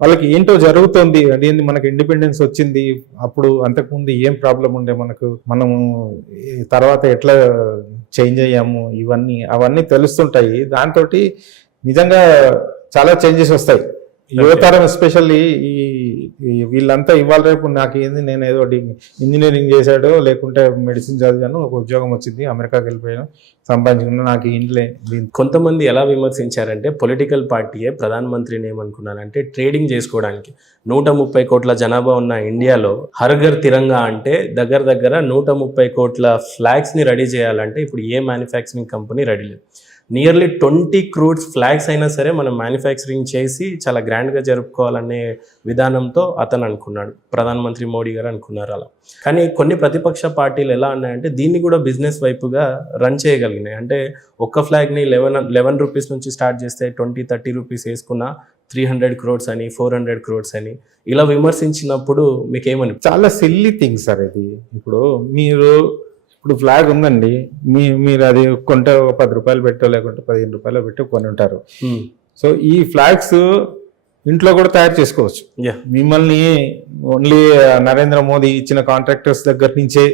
వాళ్ళకి ఏంటో జరుగుతుంది, అదేంటి మనకి ఇండిపెండెన్స్ వచ్చింది, అప్పుడు అంతకుముందు ఏం ప్రాబ్లం ఉండే మనము తర్వాత ఎట్లా చేంజ్ అయ్యాము, అవన్నీ తెలుస్తుంటాయి. దాంతో నిజంగా చాలా చేంజెస్ వస్తాయి. యువతరం ఎస్పెషల్లీ వీళ్ళంతా ఇవాళ రేపు నాకు ఏంది, నేను ఏదో ఇంజనీరింగ్ చేశాడు, లేకుంటే మెడిసిన్ చదివాను, ఒక ఉద్యోగం వచ్చింది, అమెరికాకి వెళ్ళిపోయాను, సంపాదించుకున్నా, నాకు ఇంట్లో. కొంతమంది ఎలా విమర్శించారంటే, పొలిటికల్ పార్టీయే ప్రధానమంత్రిని ఏమనుకున్నారంటే ట్రేడింగ్ చేసుకోవడానికి 130 కోట్ల జనాభా ఉన్న ఇండియాలో హర్ఘర్ తిరంగా అంటే దగ్గర 130 కోట్ల ఫ్లాగ్స్ని రెడీ చేయాలంటే ఇప్పుడు ఏ మ్యానుఫ్యాక్చరింగ్ కంపెనీ రెడీ లేదు. నియర్లీ 20 crores ఫ్లాగ్స్ అయినా సరే మనం మ్యానుఫ్యాక్చరింగ్ చేసి చాలా గ్రాండ్గా జరుపుకోవాలనే విధానంతో అతను అనుకున్నాడు, ప్రధానమంత్రి మోడీ గారు అనుకున్నారు అలా. కానీ కొన్ని ప్రతిపక్ష పార్టీలు ఎలా అన్నాయంటే దీన్ని కూడా బిజినెస్ వైపుగా రన్ చేయగలిగినాయి. అంటే ఒక్క ఫ్లాగ్ని 11 రూపీస్ నుంచి స్టార్ట్ చేస్తే 20-30 రూపీస్ వేసుకున్న 300 crores అని, 400 crores అని ఇలా విమర్శించినప్పుడు మీకేమని? చాలా సిల్లీ థింగ్స్ సార్ ఇది. ఇప్పుడు ఫ్లాగ్ ఉందండి, మీరు అది కొంటే 10 రూపాయలు పెట్టో లేకుంటే 15 రూపాయలు పెట్టో కొని ఉంటారు. సో ఈ ఫ్లాగ్స్ ఇంట్లో కూడా తయారు చేసుకోవచ్చు. మిమ్మల్ని ఓన్లీ నరేంద్ర మోదీ ఇచ్చిన కాంట్రాక్టర్స్ దగ్గర నుంచే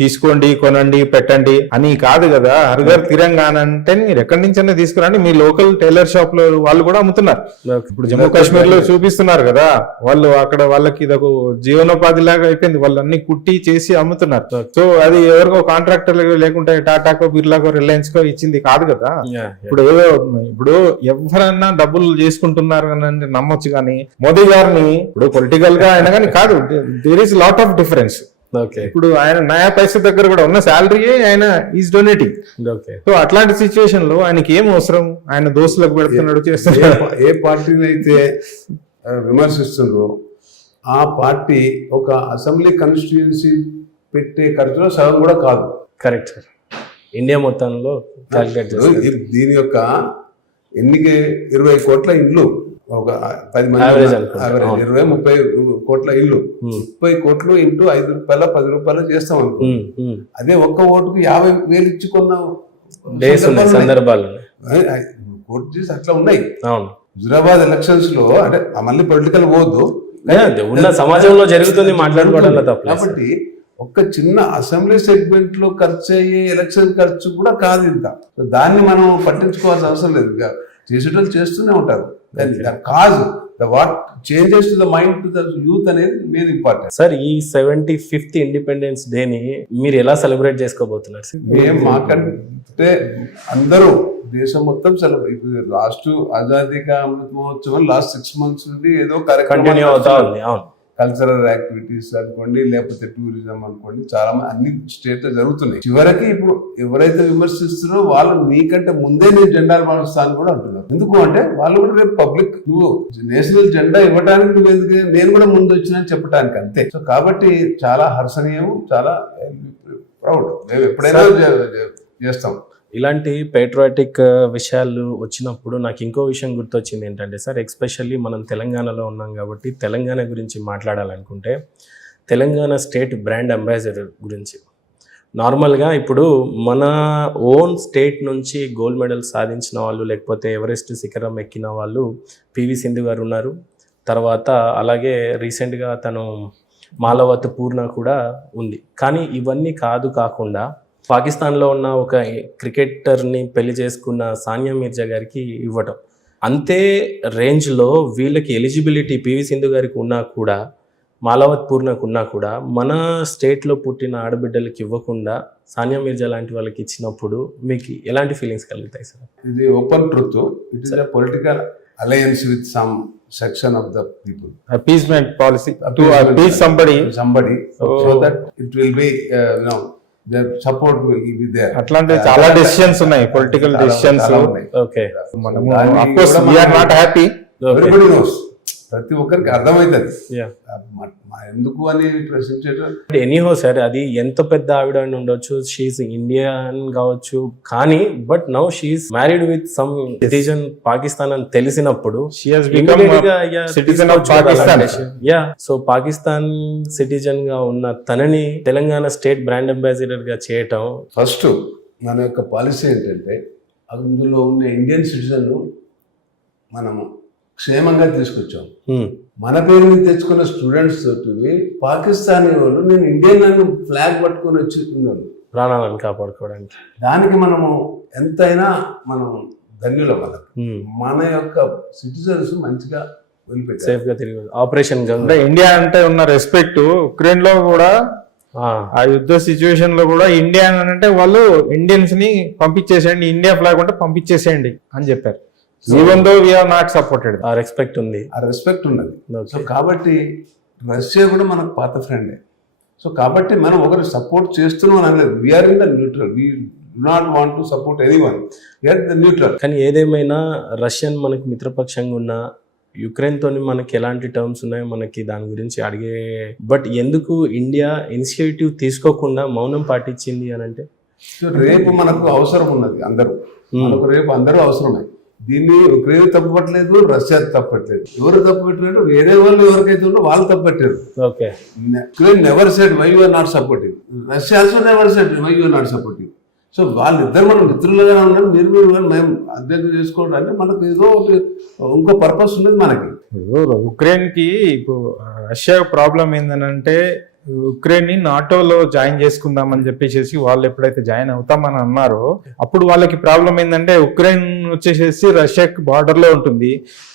తీసుకోండి, కొనండి, పెట్టండి అని కాదు కదా. హర్ఘర్ తిరంగా అంటే మీరు ఎక్కడి నుంచైనా తీసుకురండి, మీ లోకల్ టైలర్ షాప్ లో వాళ్ళు కూడా అమ్ముతున్నారు. ఇప్పుడు జమ్మూ కాశ్మీర్ లో చూపిస్తున్నారు కదా, వాళ్ళు అక్కడ వాళ్ళకి ఇదొక జీవనోపాధి లాగా అయిపోయింది, వాళ్ళు అన్ని కుట్టి చేసి అమ్ముతున్నారు. సో అది ఎవరికో కాంట్రాక్టర్ లేకుంటే టాటాకో, బిర్లాకో, రిలయన్స్ కో ఇచ్చింది కాదు కదా. ఇప్పుడు ఎవరన్నా డబ్బులు చేసుకుంటున్నారు అని నమ్మొచ్చు, కానీ మోదీ గారిని ఇప్పుడు పొలిటికల్ గా అయినా కానీ కాదు, there is lot of difference. ఇప్పుడు ఆయన నయా పైసా దగ్గర కూడా ఉన్న శాలరీయే ఆయన ఈజ్ డొనేటింగ్. సో అట్లాంటి సిచ్యువేషన్ లో ఆయనకి ఏం అవసరం, ఆయన దోస్తులకు పెడుతున్నాడు, చేస్తున్నాడు. ఏ పార్టీని అయితే విమర్శిస్తున్నారో ఆ పార్టీ ఒక అసెంబ్లీ కాన్స్టిట్యుయెన్సీ పెట్టే ఖర్చులో సగం కూడా కాదు. Correct sir. ఇండియా మొత్తంలో దీని యొక్క ఎన్నికే 20 కోట్ల ఇండ్లు, ఒక 10 మంది 20-30 కోట్ల ఇల్లు, 30 కోట్లు ఇంటూ 5 రూపాయల 10 రూపాయలు చేస్తాం అనుకో. అదే ఒక్క ఓటుకు 50,000 ఇచ్చుకున్న సందర్భాలు కోర్టు చేసి అట్లా ఉన్నాయి. హుజురాబాద్ ఎలక్షన్స్ లో, అంటే మళ్ళీ పొలిటికల్ పోవద్దు, ఉన్న సమాజంలో జరుగుతుంది మాట్లాడుకోవడం. కాబట్టి ఒక్క చిన్న అసెంబ్లీ సెగ్మెంట్ లో ఖర్చు అయ్యే ఎలక్షన్ ఖర్చు కూడా కాదు ఇంత. సో దాన్ని మనం పట్టించుకోవాల్సిన అవసరం లేదు. ఇక చేసేటోళ్ళు చేస్తూనే ఉంటారు. దాని cause the what changes to the mind to the youth అనేది మెయిన్ ఇంపార్టెంట్. సార్ ఈ 75th ఇండిపెండెన్స్ డేని మీరు ఎలా సెలబ్రేట్ చేసుకోబోతున్నారు సార్? మేము మాకంటే అందరూ దేశం మొత్తం సెలబ్రేట్. ఇప్పుడు లాస్ట్ ఆజాదీ కా అమృత్ మహోత్సవం లాస్ట్ 6 months నుండి ఏదో కంటిన్యూ అవుతా కార్యక్రమం, ఉంది. అవును, కల్చరల్ యాక్టివిటీస్ అనుకోండి, లేకపోతే టూరిజం అనుకోండి, చాలా అన్ని స్టేట్ లో జరుగుతున్నాయి. చివరికి ఇప్పుడు ఎవరైతే విమర్శిస్తున్నారో వాళ్ళు నీకంటే ముందే నేను జెండాలు మారుస్తాను కూడా అంటున్నారు. ఎందుకు అంటే వాళ్ళు కూడా రేపు పబ్లిక్, నువ్వు నేషనల్ జెండా ఇవ్వడానికి నువ్వు ఎందుకు, నేను కూడా ముందు వచ్చినా చెప్పడానికి, అంతే. సో కాబట్టి చాలా హర్షణీయం, చాలా ప్రౌడ్. మేము ఎప్పుడైనా చేస్తాం. ఇలాంటి పేట్రియాటిక్ విషయాలు వచ్చినప్పుడు నాకు ఇంకో విషయం గుర్తొచ్చింది ఏంటంటే సార్, ఎక్స్పెషల్లీ మనం తెలంగాణలో ఉన్నాం కాబట్టి తెలంగాణ గురించి మాట్లాడాలనుకుంటే తెలంగాణ స్టేట్ బ్రాండ్ అంబాసిడర్ గురించి. నార్మల్గా ఇప్పుడు మన ఓన్ స్టేట్ నుంచి గోల్డ్ మెడల్ సాధించిన వాళ్ళు, లేకపోతే ఎవరెస్ట్ శిఖరం ఎక్కిన వాళ్ళు పివి సింధు గారు ఉన్నారు. తర్వాత అలాగే రీసెంట్గా తను మాలవత్ పూర్ణ కూడా ఉంది. కానీ ఇవన్నీ కాకుండా పాకిస్తాన్లో ఉన్న ఒక క్రికెటర్ని పెళ్లి చేసుకున్న సానియా మీర్జా గారికి ఇవ్వటం, అంతే రేంజ్లో వీళ్ళకి ఎలిజిబిలిటీ పివి సింధు గారికి ఉన్నా కూడా, మాలవత్ పూర్ణకు ఉన్నా కూడా, మన స్టేట్లో పుట్టిన ఆడబిడ్డలకి ఇవ్వకుండా సానియా మీర్జా లాంటి వాళ్ళకి ఇచ్చినప్పుడు మీకు ఎలాంటి ఫీలింగ్స్ కలుగుతాయి సార్? ఇది open truth. It is a political alliance with some section of the people. appeasement policy to appease somebody. So that it will be their support will be there. అట్లాంటి చాలా డెసిషన్స్ ఉన్నాయి, political decisions. Okay, మనము of course we are not happy. Everybody knows. ప్రతి ఒక్కరికి అర్థమవుతుంది yeah. ఎందుకు అని ప్రశ్నించేట. Anyhow sir, అది ఎంత పెద్ద ఆవిడ అని ఉండొచ్చు, షీఈస్ ఇండియన్ కావచ్చు, కానీ but now she's married with some citizen Pakistan అని తెలిసినప్పుడు She has become a citizen of Pakistan. Yeah. So Pakistan citizen గా ఉన్న తనని తెలంగాణ స్టేట్ బ్రాండ్ అంబాసిడర్ గా చేయటం, ఫస్ట్ మన యొక్క పాలసీ ఏంటంటే అందులో ఉన్న ఇండియన్ సిటిజన్ మనము క్షేమంగా తీసుకొచ్చాం. మన పేరు మీద తెచ్చుకున్న స్టూడెంట్స్ తోటి పాకిస్తానీ వాళ్ళు నేను ఇండియన్ అని ఫ్లాగ్ పట్టుకొని వచ్చిన్నారు ప్రాణాలను కాపాడుకోవడానికి. దానికి మనము ఎంతైనా మనం ధన్యులం. మన యొక్క సిటిజన్స్ మంచిగా వదిలిపెట్టారు, సేఫ్ గా తిరిగి ఆపరేషన్ అంటే ఇండియా అంటే ఉన్న రెస్పెక్ట్ ఉక్రెయిన్ లో కూడా, ఆ యుద్ధ సిచ్యువేషన్ లో కూడా ఇండియా అంటే వాళ్ళు ఇండియన్స్ ని పంపించేసేయండి, ఇండియా ఫ్లాగ్ ఉంటే పంపించేసేయండి అని చెప్పారు. Even though we are not supported. ఆ రెస్పెక్ట్ ఉంది, ఆ రెస్పెక్ట్ ఉన్నది. సో కాబట్టి రష్యా కూడా మనకు పాత ఫ్రెండే. సో కాబట్టి మనం ఒకరు సపోర్ట్ చేస్తున్నాం అని అనలేదు. We're in the neutral. We do not want to support anyone. We're the neutral. కానీ ఏదేమైనా రష్యన్ మనకి మిత్రపక్షంగా ఉన్న యుక్రెయిన్ తోని మనకి ఎలాంటి టర్మ్స్ ఉన్నాయో మనకి దాని గురించి అడిగే, బట్ ఎందుకు ఇండియా ఇనిషియేటివ్ తీసుకోకుండా మౌనం పాటించింది అని అంటే, సో రేపు మనకు అవసరం ఉన్నది. మనకు రేపు అందరూ అవసరమే. దీన్ని ఉక్రెయిన్ తప్పుపట్టలేదు, రష్యా తప్పట్లేదు. ఎవరు తప్పుపెట్టారు? వేరే వాళ్ళు ఎవరికైతే ఉందో వాళ్ళు తప్పుపెట్టారు. Okay, Ukraine never said why you are not supporting, Russia also never said why you are not supporting. So వాళ్ళిద్దరు మనం మిత్రులుగా ఉన్నారు. మీరు మేము అధ్యయనం చేసుకోవడం అంటే మనకు ఏదో ఇంకో పర్పస్ ఉన్నది మనకి. ఉక్రెయిన్ కి ఇప్పుడు రష్యా ప్రాబ్లం ఏంటంటే ఉక్రెయిన్ ని నాటోలో జాయిన్ చేసుకుందామని చెప్పేసి వాళ్ళు ఎప్పుడైతే జాయిన్ అవుతామని అన్నారో అప్పుడు వాళ్ళకి ప్రాబ్లం ఏంటంటే ఉక్రెయిన్ వచ్చేసేసి రష్యాకి బార్డర్ లో ఉంటుంది.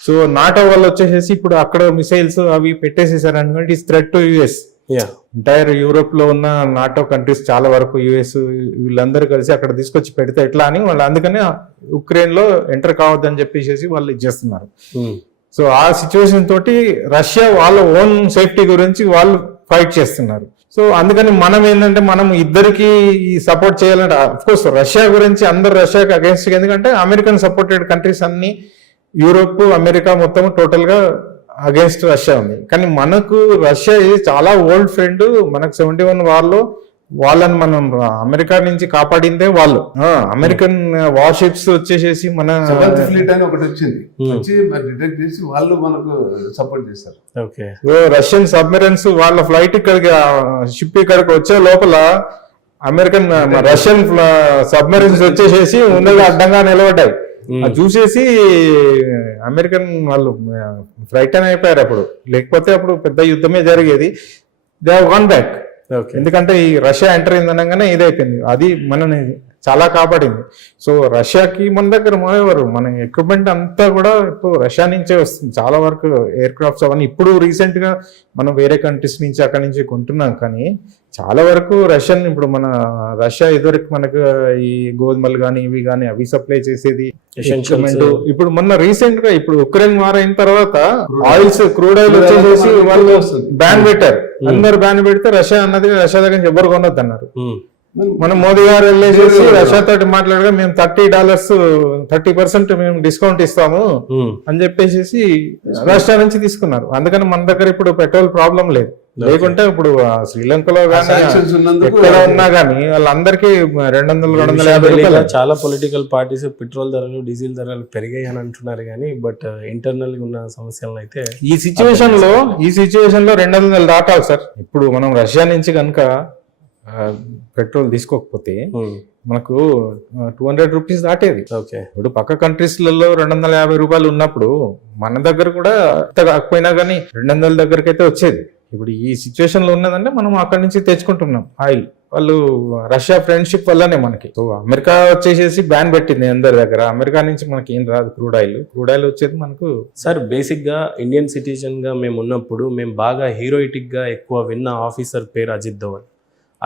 సో నాటో వాళ్ళు వచ్చేసేసి ఇప్పుడు అక్కడ మిసైల్స్ అవి పెట్టేసేసారు అనుకోండి. It's threat to US. Entire Europe లో ఉన్న నాటో కంట్రీస్ చాలా వరకు యుఎస్ వీళ్ళందరూ కలిసి అక్కడ తీసుకొచ్చి పెడితే ఎట్లా అని వాళ్ళు అందుకనే ఉక్రెయిన్ లో ఎంటర్ కావద్దని చెప్పేసి వాళ్ళు ఇచ్చేస్తున్నారు. సో ఆ సిచ్యువేషన్ తోటి రష్యా వాళ్ళ ఓన్ సేఫ్టీ గురించి వాళ్ళు ఫైట్ చేస్తున్నారు. సో అందుకని మనం ఏంటంటే మనం ఇద్దరికి సపోర్ట్ చేయాలంటే అఫ్ కోర్స్ రష్యా గురించి అందరు రష్యాకి అగేన్స్ట్, ఎందుకంటే అమెరికన్ సపోర్టెడ్ కంట్రీస్ అన్ని యూరోప్ అమెరికా మొత్తం టోటల్ గా అగేన్స్ట్ రష్యా ఉంది. కానీ మనకు రష్యా ఇది చాలా ఓల్డ్ ఫ్రెండ్. మనకు 71 వార్లో వాళ్ళని మనం అమెరికా నుంచి కాపాడిందే వాళ్ళు. అమెరికన్ వార్షిప్స్ వచ్చేసేసి మన సెవెంత్ ఫ్లీట్ అని ఒకటి వచ్చింది, వచ్చి డిటెక్ట్ చేసి వాళ్ళు మనకు సపోర్ట్ చేస్తారు. ఓకే, రష్యన్ సబ్మెరైన్స్ వాళ్ళ ఫ్లైట్ ఇక్కడికి షిప్ ఇక్కడికి వచ్చే లోపల అమెరికన్ రష్యన్ సబ్మెరైన్స్ వచ్చేసేసి ఉన్నది అడ్డంగా నిలబడ్డాయి. అది చూసేసి అమెరికన్ వాళ్ళు ఫ్రైటన్ అయిపోయారు అప్పుడు. లేకపోతే అప్పుడు పెద్ద యుద్ధమే జరిగేది. They have gun back. Okay. ఎందుకంటే ఈ రష్యా ఎంటర్ అయింది అనగానే ఇదైపోయింది, అది మనని చాలా కాపాడింది. సో రష్యాకి మన దగ్గర మోయేవారు మన ఎక్విప్మెంట్ అంతా కూడా ఇప్పుడు రష్యా నుంచే వస్తుంది చాలా వరకు, ఎయిర్ క్రాఫ్ట్స్ అవన్నీ. ఇప్పుడు రీసెంట్ గా మనం వేరే కంట్రీస్ నుంచి అక్కడి నుంచి కొంటున్నాం, కానీ చాలా వరకు రష్యన్, ఇప్పుడు మన రష్యా ఇదివరకు మనకు ఈ గోధుమలు కానీ ఇవి కానీ అవి సప్లై చేసేది ఎక్విప్మెంట్. ఇప్పుడు మొన్న రీసెంట్ గా ఇప్పుడు ఉక్రెయిన్ వార్ అయిన తర్వాత ఆయిల్స్, క్రూడ్ ఆయిల్ వచ్చేసి వాళ్ళు బ్యాన్ పెట్టారు. అందరు బ్యాన్ పెడితే రష్యా అన్నది రష్యా దగ్గర నుంచి ఎవరు కొనొద్దు అన్నారు. మన మోదీ గారు వెళ్ళేసి రష్యా తోటి మాట్లాడగా మేము $30 మేము డిస్కౌంట్ ఇస్తాము అని చెప్పేసి రష్యా నుంచి తీసుకున్నారు. అందుకని మన దగ్గర ఇప్పుడు పెట్రోల్ ప్రాబ్లం లేదు. లేకుంటే ఇప్పుడు శ్రీలంకలో కానీ ఎక్కడ ఉన్నా కానీ వాళ్ళందరికీ 200-250 చాలా పొలిటికల్ పార్టీస్ పెట్రోల్ ధరలు, డీజిల్ ధరలు పెరిగాయి అని అంటున్నారు, కానీ బట్ ఇంటర్నల్ గా ఉన్న సమస్యలను అయితే ఈ సిచ్యువేషన్ లో 200 దాటాలి సార్. ఇప్పుడు మనం రష్యా నుంచి కనుక పెట్రోల్ తీసుకోకపోతే మనకు $200 దాటేది. ఓకే. ఇప్పుడు పక్క కంట్రీస్లలో $250 ఉన్నప్పుడు మన దగ్గర కూడా కాకపోయినా కానీ 200 దగ్గరకి అయితే వచ్చేది. ఇప్పుడు ఈ సిచ్యువేషన్ లో ఉన్నదంటే మనం అక్కడి నుంచి తెచ్చుకుంటున్నాం ఆయిల్. వాళ్ళు రష్యా ఫ్రెండ్షిప్ వల్లనే మనకి. సో అమెరికా వచ్చేసి బ్యాన్ పెట్టింది అందరి దగ్గర. అమెరికా నుంచి మనకి ఏం రాదు క్రూడ్ ఆయిల్ వచ్చేది మనకు. సార్ బేసిక్ గా ఇండియన్ సిటిజన్ గా మేము ఉన్నప్పుడు మేము బాగా హీరోయిటిక్ గా ఎక్కువ విన్న ఆఫీసర్ పేరు అజిత్ దోవల్.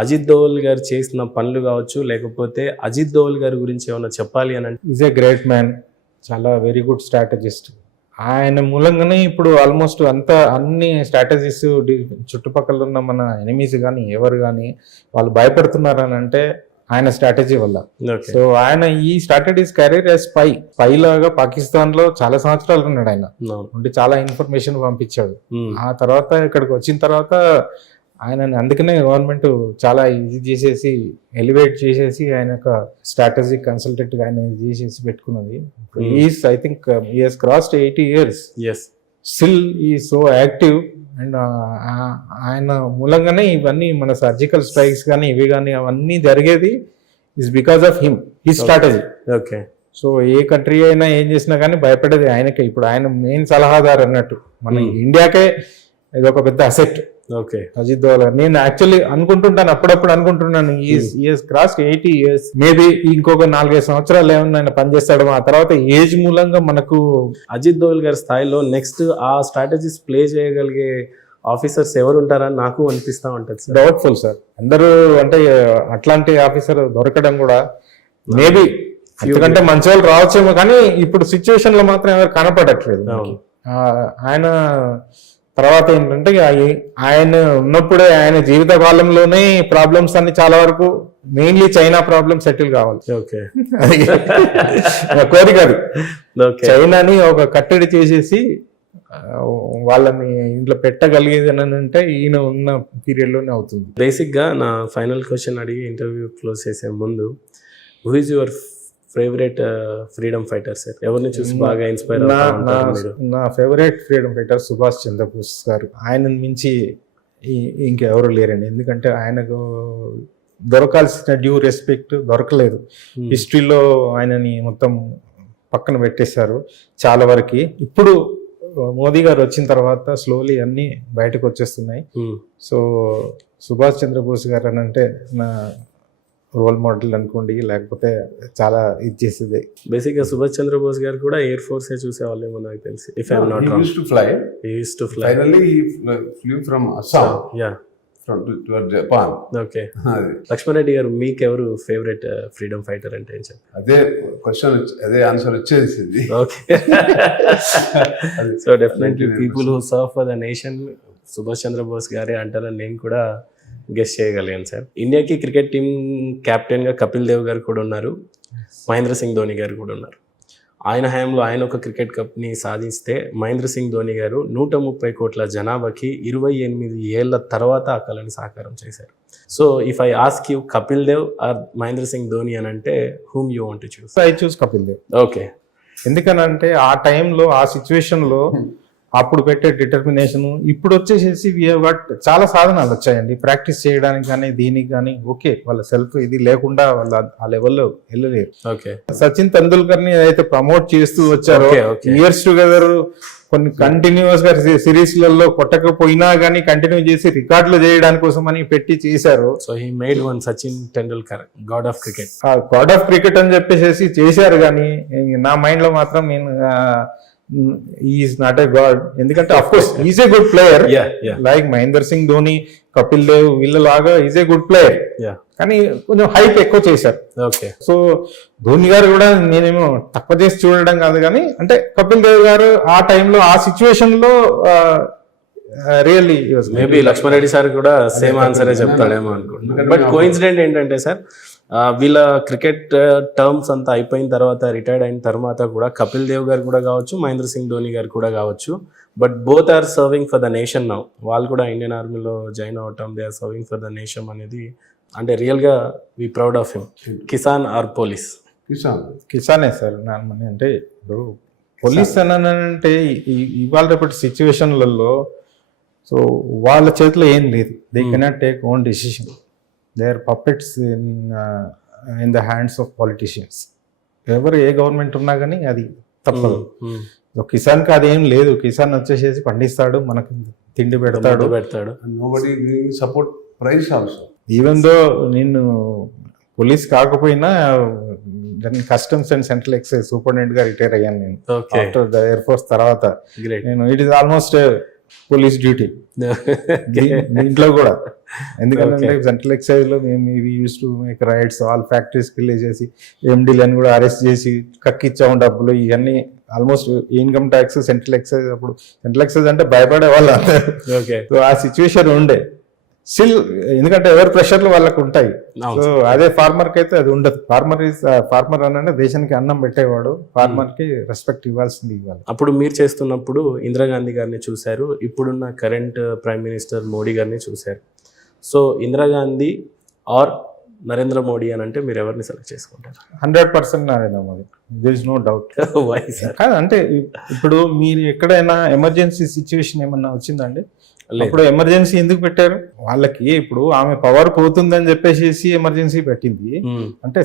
అజిత్ దోవల్ గారు చేసిన పనులు కావచ్చు, లేకపోతే అజిత్ దోవల్ గారి గురించి ఏమైనా చెప్పాలి అని అంటే, ఈజ్ ఏ గ్రేట్ మ్యాన్, చాలా వెరీ గుడ్ స్ట్రాటజిస్ట్. ఆయన మూలంగానే ఇప్పుడు ఆల్మోస్ట్ అన్ని స్ట్రాటజీస్ చుట్టుపక్కల ఉన్న మన ఎనిమీస్ కానీ ఎవరు కానీ వాళ్ళు భయపడుతున్నారు అని అంటే ఆయన స్ట్రాటజీ వల్ల. సో ఆయన ఈ started his career as spy లాగా పాకిస్తాన్ లో చాలా సంవత్సరాలు ఉన్నాడు. ఆయన ఉండి చాలా ఇన్ఫర్మేషన్ పంపించాడు. ఆ తర్వాత ఇక్కడికి వచ్చిన తర్వాత ఆయన అందుకనే గవర్నమెంట్ చాలా ఇది చేసేసి ఎలివేట్ చేసేసి ఆయన ఒక స్ట్రాటజిక్ కన్సల్టెంట్ గా ఆయన చేసేసి పెట్టుకున్నది. I think he has crossed 80 years. Still ఈ సో యాక్టివ్. అండ్ ఆయన మూలంగానే ఇవన్నీ మన సర్జికల్ స్ట్రైక్స్ కానీ ఇవి కానీ అవన్నీ జరిగేది is because of him, his strategy. Okay. So A country అయినా ఏం చేసినా కానీ భయపడేది ఆయనకే. ఇప్పుడు ఆయన మెయిన్ సలహాదారు అన్నట్టు మన ఇండియాకే ఇది ఒక పెద్ద అసెట్. ఓకే. అజిత్ దోవల్ నేను యాక్చువల్లీ అప్పుడప్పుడు అనుకుంటున్నాను క్రాస్ 80 years, మేబీ ఇంకొక 4-5 సంవత్సరాలు ఏమన్నా ఆయన పనిచేస్తాడు. ఆ తర్వాత ఏజ్ మూలంగా మనకు అజిత్ దోవల్ గారి స్థాయిలో నెక్స్ట్ ఆ స్ట్రాటజీస్ ప్లే చేయగలిగే ఆఫీసర్స్ ఎవరు ఉంటారని నాకు అనిపిస్తా ఉంటుంది. Doubtful sir. అందరూ అంటే అట్లాంటి ఆఫీసర్ దొరకడం కూడా మేబీ, ఎందుకంటే మంచి వాళ్ళు రావచ్చేమో, కానీ ఇప్పుడు సిచ్యువేషన్ లో మాత్రం ఎవరు కనపడట్లేదు. ఆయన తర్వాత ఏంటంటే ఆయన ఉన్నప్పుడే ఆయన జీవిత కాలంలోనే ప్రాబ్లమ్స్ అన్ని చాలా వరకు మెయిన్లీ చైనా ప్రాబ్లమ్ సెటిల్ కావాలి. ఓకే. కోరిక అది. చైనాని ఒక కట్టడి చేసేసి వాళ్ళని ఇంట్లో పెట్టగలిగేది అని అంటే ఈయన ఉన్న పీరియడ్ లోనే అవుతుంది. బేసిక్ గా నా ఫైనల్ క్వశ్చన్ అడిగి ఇంటర్వ్యూ క్లోజ్ చేసే ముందు, who is your favourite freedom fighter sir? ఎవరిని చూసి బాగా ఇన్స్పైర్? నా favourite freedom fighter Subhash Chandrabose గారు. ఆయన మించి ఇంకెవరు లేరండి. ఎందుకంటే ఆయనకు దొరకాల్సిన డ్యూ రెస్పెక్ట్ దొరకలేదు. హిస్టరీలో ఆయనని మొత్తం పక్కన పెట్టేశారు చాలా వరకు. ఇప్పుడు మోదీ గారు వచ్చిన తర్వాత స్లోలీ అన్ని బయటకు వచ్చేస్తున్నాయి. సో సుభాష్ చంద్రబోస్ గారు అని అంటే నా రోల్ మోడల్ అనుకోండి, లేకపోతే చాలా ఇది చేసేది. బేసిక్ గా సుభాష్ చంద్రబోస్ గారు కూడా ఎయిర్ ఫోర్స్ చూసేవాళ్ళేమో నాకు తెలిసి. If I'm not wrong, he used to fly. Finally he flew from Assam. Yeah. To Japan. Okay. Lakshman Reddy గారు, మీకు ఎవరు ఫేవరెట్ ఫ్రీడమ్ ఫైటర్ అంటే ఏం చెప్పారు? అదే క్వశ్చన్, అదే ఆన్సర్ వచ్చేసింది. Okay. So definitely people who serve for the nation Subhash Chandrabose గారే అంటారని నేను కూడా గెస్ చేయగలిగాను సార్. ఇండియాకి క్రికెట్ టీం కెప్టెన్ గా కపిల్ దేవ్ గారు కూడా ఉన్నారు, మహేంద్ర సింగ్ ధోని గారు కూడా ఉన్నారు. ఆయన హయాంలో ఆయన ఒక క్రికెట్ కప్ని సాధిస్తే మహేంద్ర సింగ్ ధోని గారు 130 కోట్ల జనాభాకి 28 ఏళ్ల తర్వాత ఆ కళని సాకారం చేశారు. So if I ask you Kapil Dev or Mahendra Singh Dhoni అని అంటే whom you want to choose? I choose Kapil Dev. Okay. ఎందుకనంటే ఆ టైంలో ఆ సిచ్యువేషన్ లో అప్పుడు పెట్టే డిటర్మినేషన్ ఇప్పుడు వచ్చేసేసి చాలా సాధనాలు వచ్చాయండి ప్రాక్టీస్ చేయడానికి కానీ దీనికి కానీ. ఓకే, వాళ్ళ సెల్ఫ్ ఇది లేకుండా వాళ్ళ ఆ లెవెల్లో వెళ్ళలేరు. ఓకే. సచిన్ తెందూల్కర్ ని అయితే ప్రమోట్ చేస్తూ వచ్చారో Okay, okay. ఇయర్స్ టుగెదర్ కొన్ని కంటిన్యూస్ గా సిరీస్ లలో కొట్టకపోయినా కానీ కంటిన్యూ చేసి రికార్డులు చేయడానికి కోసం అని పెట్టి చేశారు. So he made one Sachin Tendulkar god of cricket. God of cricket అని చెప్పేసి చేశారు కానీ నా మైండ్ లో మాత్రం నేను ఈజ్ నాట్ ఏ గాడ్. ఎందుకంటే of course is a good player like Mahendar Singh Dhoni, Kapil Dev వీళ్ళలాగా ఈజ్ ఏ గుడ్ ప్లేయర్. కానీ కొంచెం హైప్ ఎక్కువ చేశారు. ఓకే. సో ధోని గారు కూడా నేనేమో తక్కువ చేసి చూడడం కాదు కానీ అంటే కపిల్ దేవ్ గారు ఆ టైంలో ఆ సిచ్యువేషన్ లో రియల్లీ మేబీ లక్ష్మారెడ్డి సార్ కూడా సేమ్ ఆన్సరే చెప్తాడేమో అనుకుంటున్నాను. బట్ కోఇన్సిడెంట్ ఏంటంటే సార్ వీళ్ళ క్రికెట్ టర్మ్స్ అంతా అయిపోయిన తర్వాత రిటైర్డ్ అయిన తర్వాత కూడా కపిల్ దేవ్ గారు కూడా కావచ్చు, మహేంద్ర సింగ్ ధోని గారు కూడా కావచ్చు, but both are serving for the nation now. వాళ్ళు కూడా ఇండియన్ ఆర్మీలో జాయిన్ అవటం, they are serving for the nation అనేది అంటే రియల్గా వి ప్రౌడ్ ఆఫ్ హిమ్. కిసాన్ ఆర్ పోలీస్? కిసానే సార్. అంటే ఇప్పుడు పోలీస్ అంటే ఇవాళ రేపటి సిచ్యువేషన్లలో సో వాళ్ళ చేతిలో ఏం లేదు. They cannot take own decision. They are puppets in the hands of politicians. ఎవరు ఏ గవర్నమెంట్ ఉన్నా కానీ అది తప్పదు. కిసాన్కి అదేం లేదు. కిసాన్ వచ్చేసేసి పండిస్తాడు, మనకు తిండి పెడతాడు. Support price also. Even though నేను పోలీస్ కాకపోయినా customs and central excise superintendent గా రిటైర్ అయ్యాను నేను ఆఫ్టర్ ద ఎయిర్ ఫోర్స్ తర్వాత. నేను it is almost police duty దీంట్లో కూడా. ఎందుకంటే సెంట్రల్ ఎక్సైజ్ లో మేము use to make raids, all ఫ్యాక్టరీస్కి వెళ్ళేసేసి ఎండీలను కూడా అరెస్ట్ చేసి కక్కిచ్చాము డబ్బులు. ఇవన్నీ almost income tax, central excise. అప్పుడు సెంట్రల్ ఎక్సైజ్ అంటే భయపడే వాళ్ళు అందరూ. సో ఆ సిచ్యువేషన్ ఉండే స్టిల్, ఎందుకంటే ఎవరి ప్రెషర్లు వాళ్ళకు ఉంటాయి. సో అదే ఫార్మర్ కి అయితే అది ఉండదు. ఫార్మర్ అంటే దేశానికి అన్నం పెట్టేవాడు. ఫార్మర్ కి రెస్పెక్ట్ ఇవ్వాల్సింది ఇవ్వాలి. అప్పుడు మీరు చేస్తున్నప్పుడు ఇందిరాగాంధీ గారిని చూశారు, ఇప్పుడున్న కరెంట్ ప్రైమ్ మినిస్టర్ మోడీ గారిని చూశారు. సో ఇందిరాగాంధీ ఆర్ నరేంద్ర మోడీ అని అంటే మీరు ఎవరిని సెలెక్ట్ చేసుకుంటారు? 100% Narendra Modi. There is no doubt. అంటే ఇప్పుడు మీరు ఎక్కడైనా ఎమర్జెన్సీ సిచ్యువేషన్ ఏమన్నా వచ్చిందండి, అప్పుడు ఎమర్జెన్సీ ఎందుకు పెట్టారు? వాళ్ళకి ఇప్పుడు ఆమె పవర్ పోతుందని చెప్పేసి ఎమర్జెన్సీ పెట్టింది. అంటే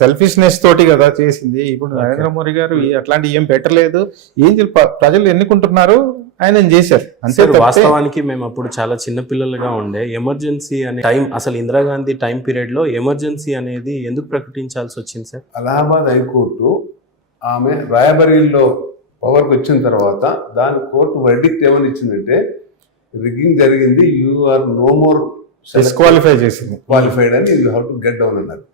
సెల్ఫిష్నెస్ తోటి కదా చేసింది. ఇప్పుడు నరేంద్ర మోడీ గారు అట్లాంటి ఏం పెట్టలేదు. ఏం ప్రజలు ఎన్నుకుంటున్నారు, ఆయన చేశారు అంతే. వాస్తవానికి మేము అప్పుడు చాలా చిన్న పిల్లలుగా ఉండే. ఎమర్జెన్సీ అనే టైం, అసలు ఇందిరాగాంధీ టైం పీరియడ్ లో ఎమర్జెన్సీ అనేది ఎందుకు ప్రకటించాల్సి వచ్చింది సార్? అలహాబాద్ హైకోర్టు ఆమె రాయబరీలో పవర్కి వచ్చిన తర్వాత దాని కోర్టు వర్డిక్ట్ ఏమని ఇచ్చిందంటే, రిగ్గింగ్ జరిగింది, you are no more disqualify చేసింది, క్వాలిఫైడ్ అని you have to get down అన్నారు.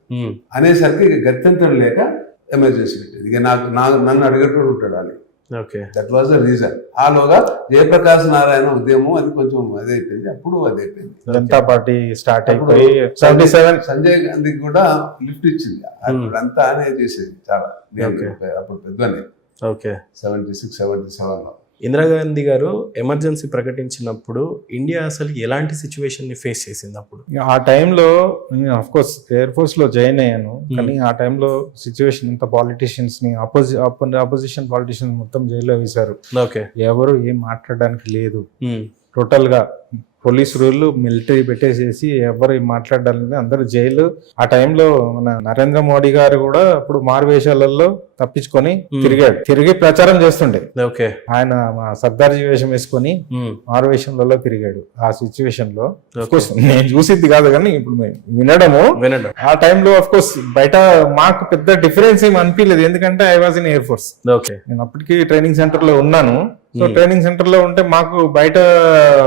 అనేసరికి ఇక గత్యంతరం లేక ఎమర్జెన్సీ పెట్టింది. ఇక నన్ను అడిగేటోడు ఉంటాడు అని. That was the reason. ఆలోగా జయప్రకాష్ నారాయణ ఉద్యమం అది కొంచెం అదే అయిపోయింది. అప్పుడు అదే అయిపోయింది. జనతా పార్టీ స్టార్ట్ అయిపోయి 77 సంజయ్ గాంధీకి కూడా లిఫ్ట్ ఇచ్చింది. అప్పుడంతా అనే చేసేది చాలా. అప్పుడు పెద్దనే 76, 77 లో. ఇందిరాగాంధీ గారు ఎమర్జెన్సీ ప్రకటించినప్పుడు ఇండియా అసలు ఎలాంటి సిచ్యువేషన్ ని ఫేస్ చేసింది? అప్పుడు ఆ టైంలో ఆఫ్ కోర్స్ ఎయిర్ ఫోర్స్ లో జాయిన్ అయ్యాను. కానీ ఆ టైంలో సిచ్యువేషన్ అంతా పాలిటీషియన్స్ ని అపోజిషన్ పాలిటీషియన్స్ మొత్తం జైల్లో వేశారు. ఎవరు ఏం మాట్లాడడానికి లేదు. టోటల్ గా పోలీస్ రూల్, మిలిటరీ పెట్టేసేసి ఎవరు మాట్లాడాలని అందరు జైలు. ఆ టైంలో మన నరేంద్ర మోడీ గారు కూడా అప్పుడు మారువేషాలలో తప్పించుకొని తిరిగి ప్రచారం చేస్తుండే. ఆయన సర్దార్జీ వేషం వేసుకొని మారువేషంలలో తిరిగాడు. ఆ సిచ్యువేషన్ లో నేను చూసిద్ది కాదు కానీ ఇప్పుడు వినడము. ఆ టైంలో ఆఫ్ కోర్స్ బయట మాకు పెద్ద డిఫరెన్స్ ఏమి అనిపించలేదు. ఎందుకంటే I was in air force. నేను అప్పటికి ట్రైనింగ్ సెంటర్ లో ఉన్నాను. సో ట్రైనింగ్ సెంటర్ లో ఉంటే మాకు బయట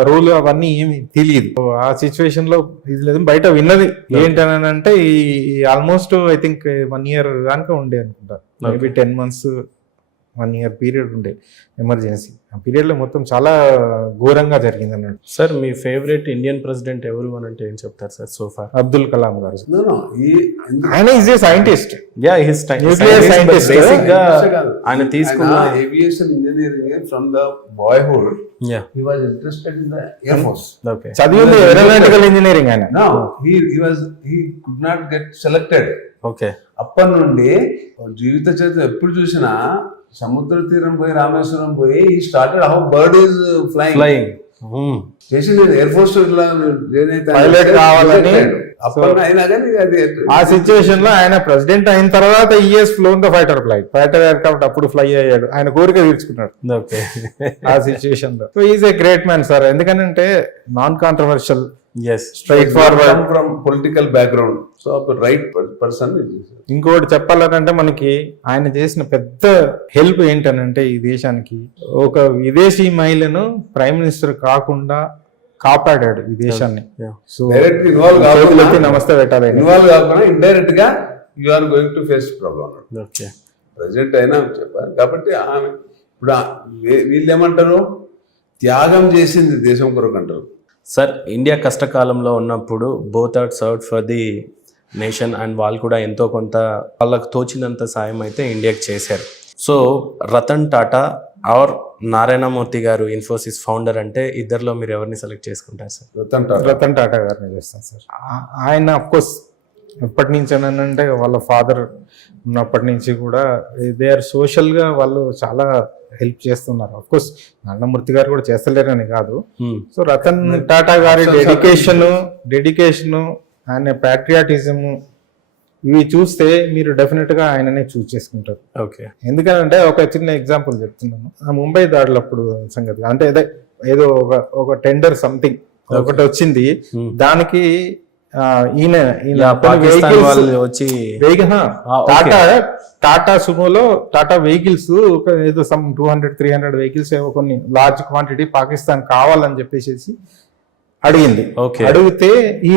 రూల్ అవన్నీ ఏమి తెలియదు. ఆ సిచ్యువేషన్ లో ఇది లేదు. బయట విన్నది ఏంటని అంటే ఈ ఆల్మోస్ట్ ఐ థింక్ 1 year దాకా ఉండే అనుకుంటా. మేబీ 10 months 1 year పీరియడ్ ఉండే ఎమర్జెన్సీ. ఆ పీరియడ్ లో మొత్తం చాలా ఘోరంగా జరిగింది అన్నాడు. సార్ మీ ఫేవరెట్ ఇండియన్ ప్రెసిడెంట్ ఎవరు అని అంటే ఏం చెప్తారు సార్? సోఫా అబ్దుల్ కలాం గారు. ఆయన is a scientist. Nuclear scientist. Basic గా ఆయన తీసుకున్న aviation engineering from the boyhood. He was interested in the Air Force. చదివింది ఏరోనాటికల్ ఇంజనీరింగ్. ఆయన he could not get selected. అప్పటి నుండి జీవిత చరిత్ర ఎప్పుడు చూసినా సముద్ర తీరం పోయి రామేశ్వరం పోయి ఈ started how bird is flying చేసింది ఎయిర్ ఫోర్స్ Pilot కావాలని. అప్పట్లో అయినా కానీ అది ఆ సిచ్యువేషన్ లో ఆయన ప్రెసిడెంట్ అయిన తర్వాత he's flown the fighter aircraft అప్పుడు ఫ్లై అయ్యాడు, ఆయన కోరిక తీర్చుకున్నాడు ఓకే ఆ సిచ్యువేషన్ లో. So is a great man sir, ఎందుకంటే non controversial, as straightforward. From political background, so right person. ఇంకోటి చెప్పాలంటే మనకి ఆయన చేసిన పెద్ద హెల్ప్ ఏంటనంటే ఈ దేశానికి ఒక విదేశీ మహిళను ప్రైమ్ మినిస్టర్ కాకుండా కాపాడాడు ఈ దేశాన్ని. సో డైరెక్ట్ ఇన్వాల్వ్ చేతులెత్తి కాకుండా నమస్తే పెట్టాలి. ఇన్వాల్వ్ కాకుండా ఇండైరెక్ట్ గా you are going to face problem. Okay president అయినా చెప్పారు కాబట్టి ఆమె ఇప్పుడు వీళ్ళు ఏమంటారు, త్యాగం చేసింది దేశం కొరకు అంటారు. సార్, ఇండియా కష్టకాలంలో ఉన్నప్పుడు both are served for the nation and వాళ్ళు కూడా ఎంతో కొంత వాళ్ళకు తోచినంత సాయం అయితే ఇండియాకి చేశారు. సో రతన్ టాటా ఆర్ నారాయణ మూర్తి గారు ఇన్ఫోసిస్ ఫౌండర్ అంటే ఇద్దరిలో మీరు ఎవరిని సెలెక్ట్ చేసుకుంటారు సార్? రతన్ టాటా గారిని చేస్తాను సార్. ఆయన అఫ్ కోర్స్ ఎప్పటి నుంచి అంటే వాళ్ళ ఫాదర్ ఉన్నప్పటి నుంచి కూడా దే ఆర్ సోషల్ గా వాళ్ళు చాలా హెల్ప్ చేస్తున్నారు. అఫ్ కోర్స్ నారాయణమూర్తి గారు కూడా చేస్తలేరని కాదు. సో రతన్ టాటా గారి డెడికేషను ఆయన ప్యాట్రియాటిజము ఇవి చూస్తే మీరు డెఫినెట్ గా ఆయననే చూస్ చేసుకుంటారు. ఓకే, ఎందుకంటే ఒక చిన్న ఎగ్జాంపుల్ చెప్తున్నాను. ఆ ముంబై దాడులప్పుడు సంగతి అంటే ఏదో ఒక టెండర్ సంథింగ్ ఒకటి వచ్చింది, దానికి ఈయన పాకిస్తాన్ వాళ్ళు వచ్చి టాటా సుమోలో టాటా వెహికల్స్ ఏదో సమ్ 200-300 వెహికల్స్ ఏవో కొన్ని లార్జ్ క్వాంటిటీ పాకిస్తాన్ కావాలని చెప్పేసి అడిగింది. అడిగితే ఈ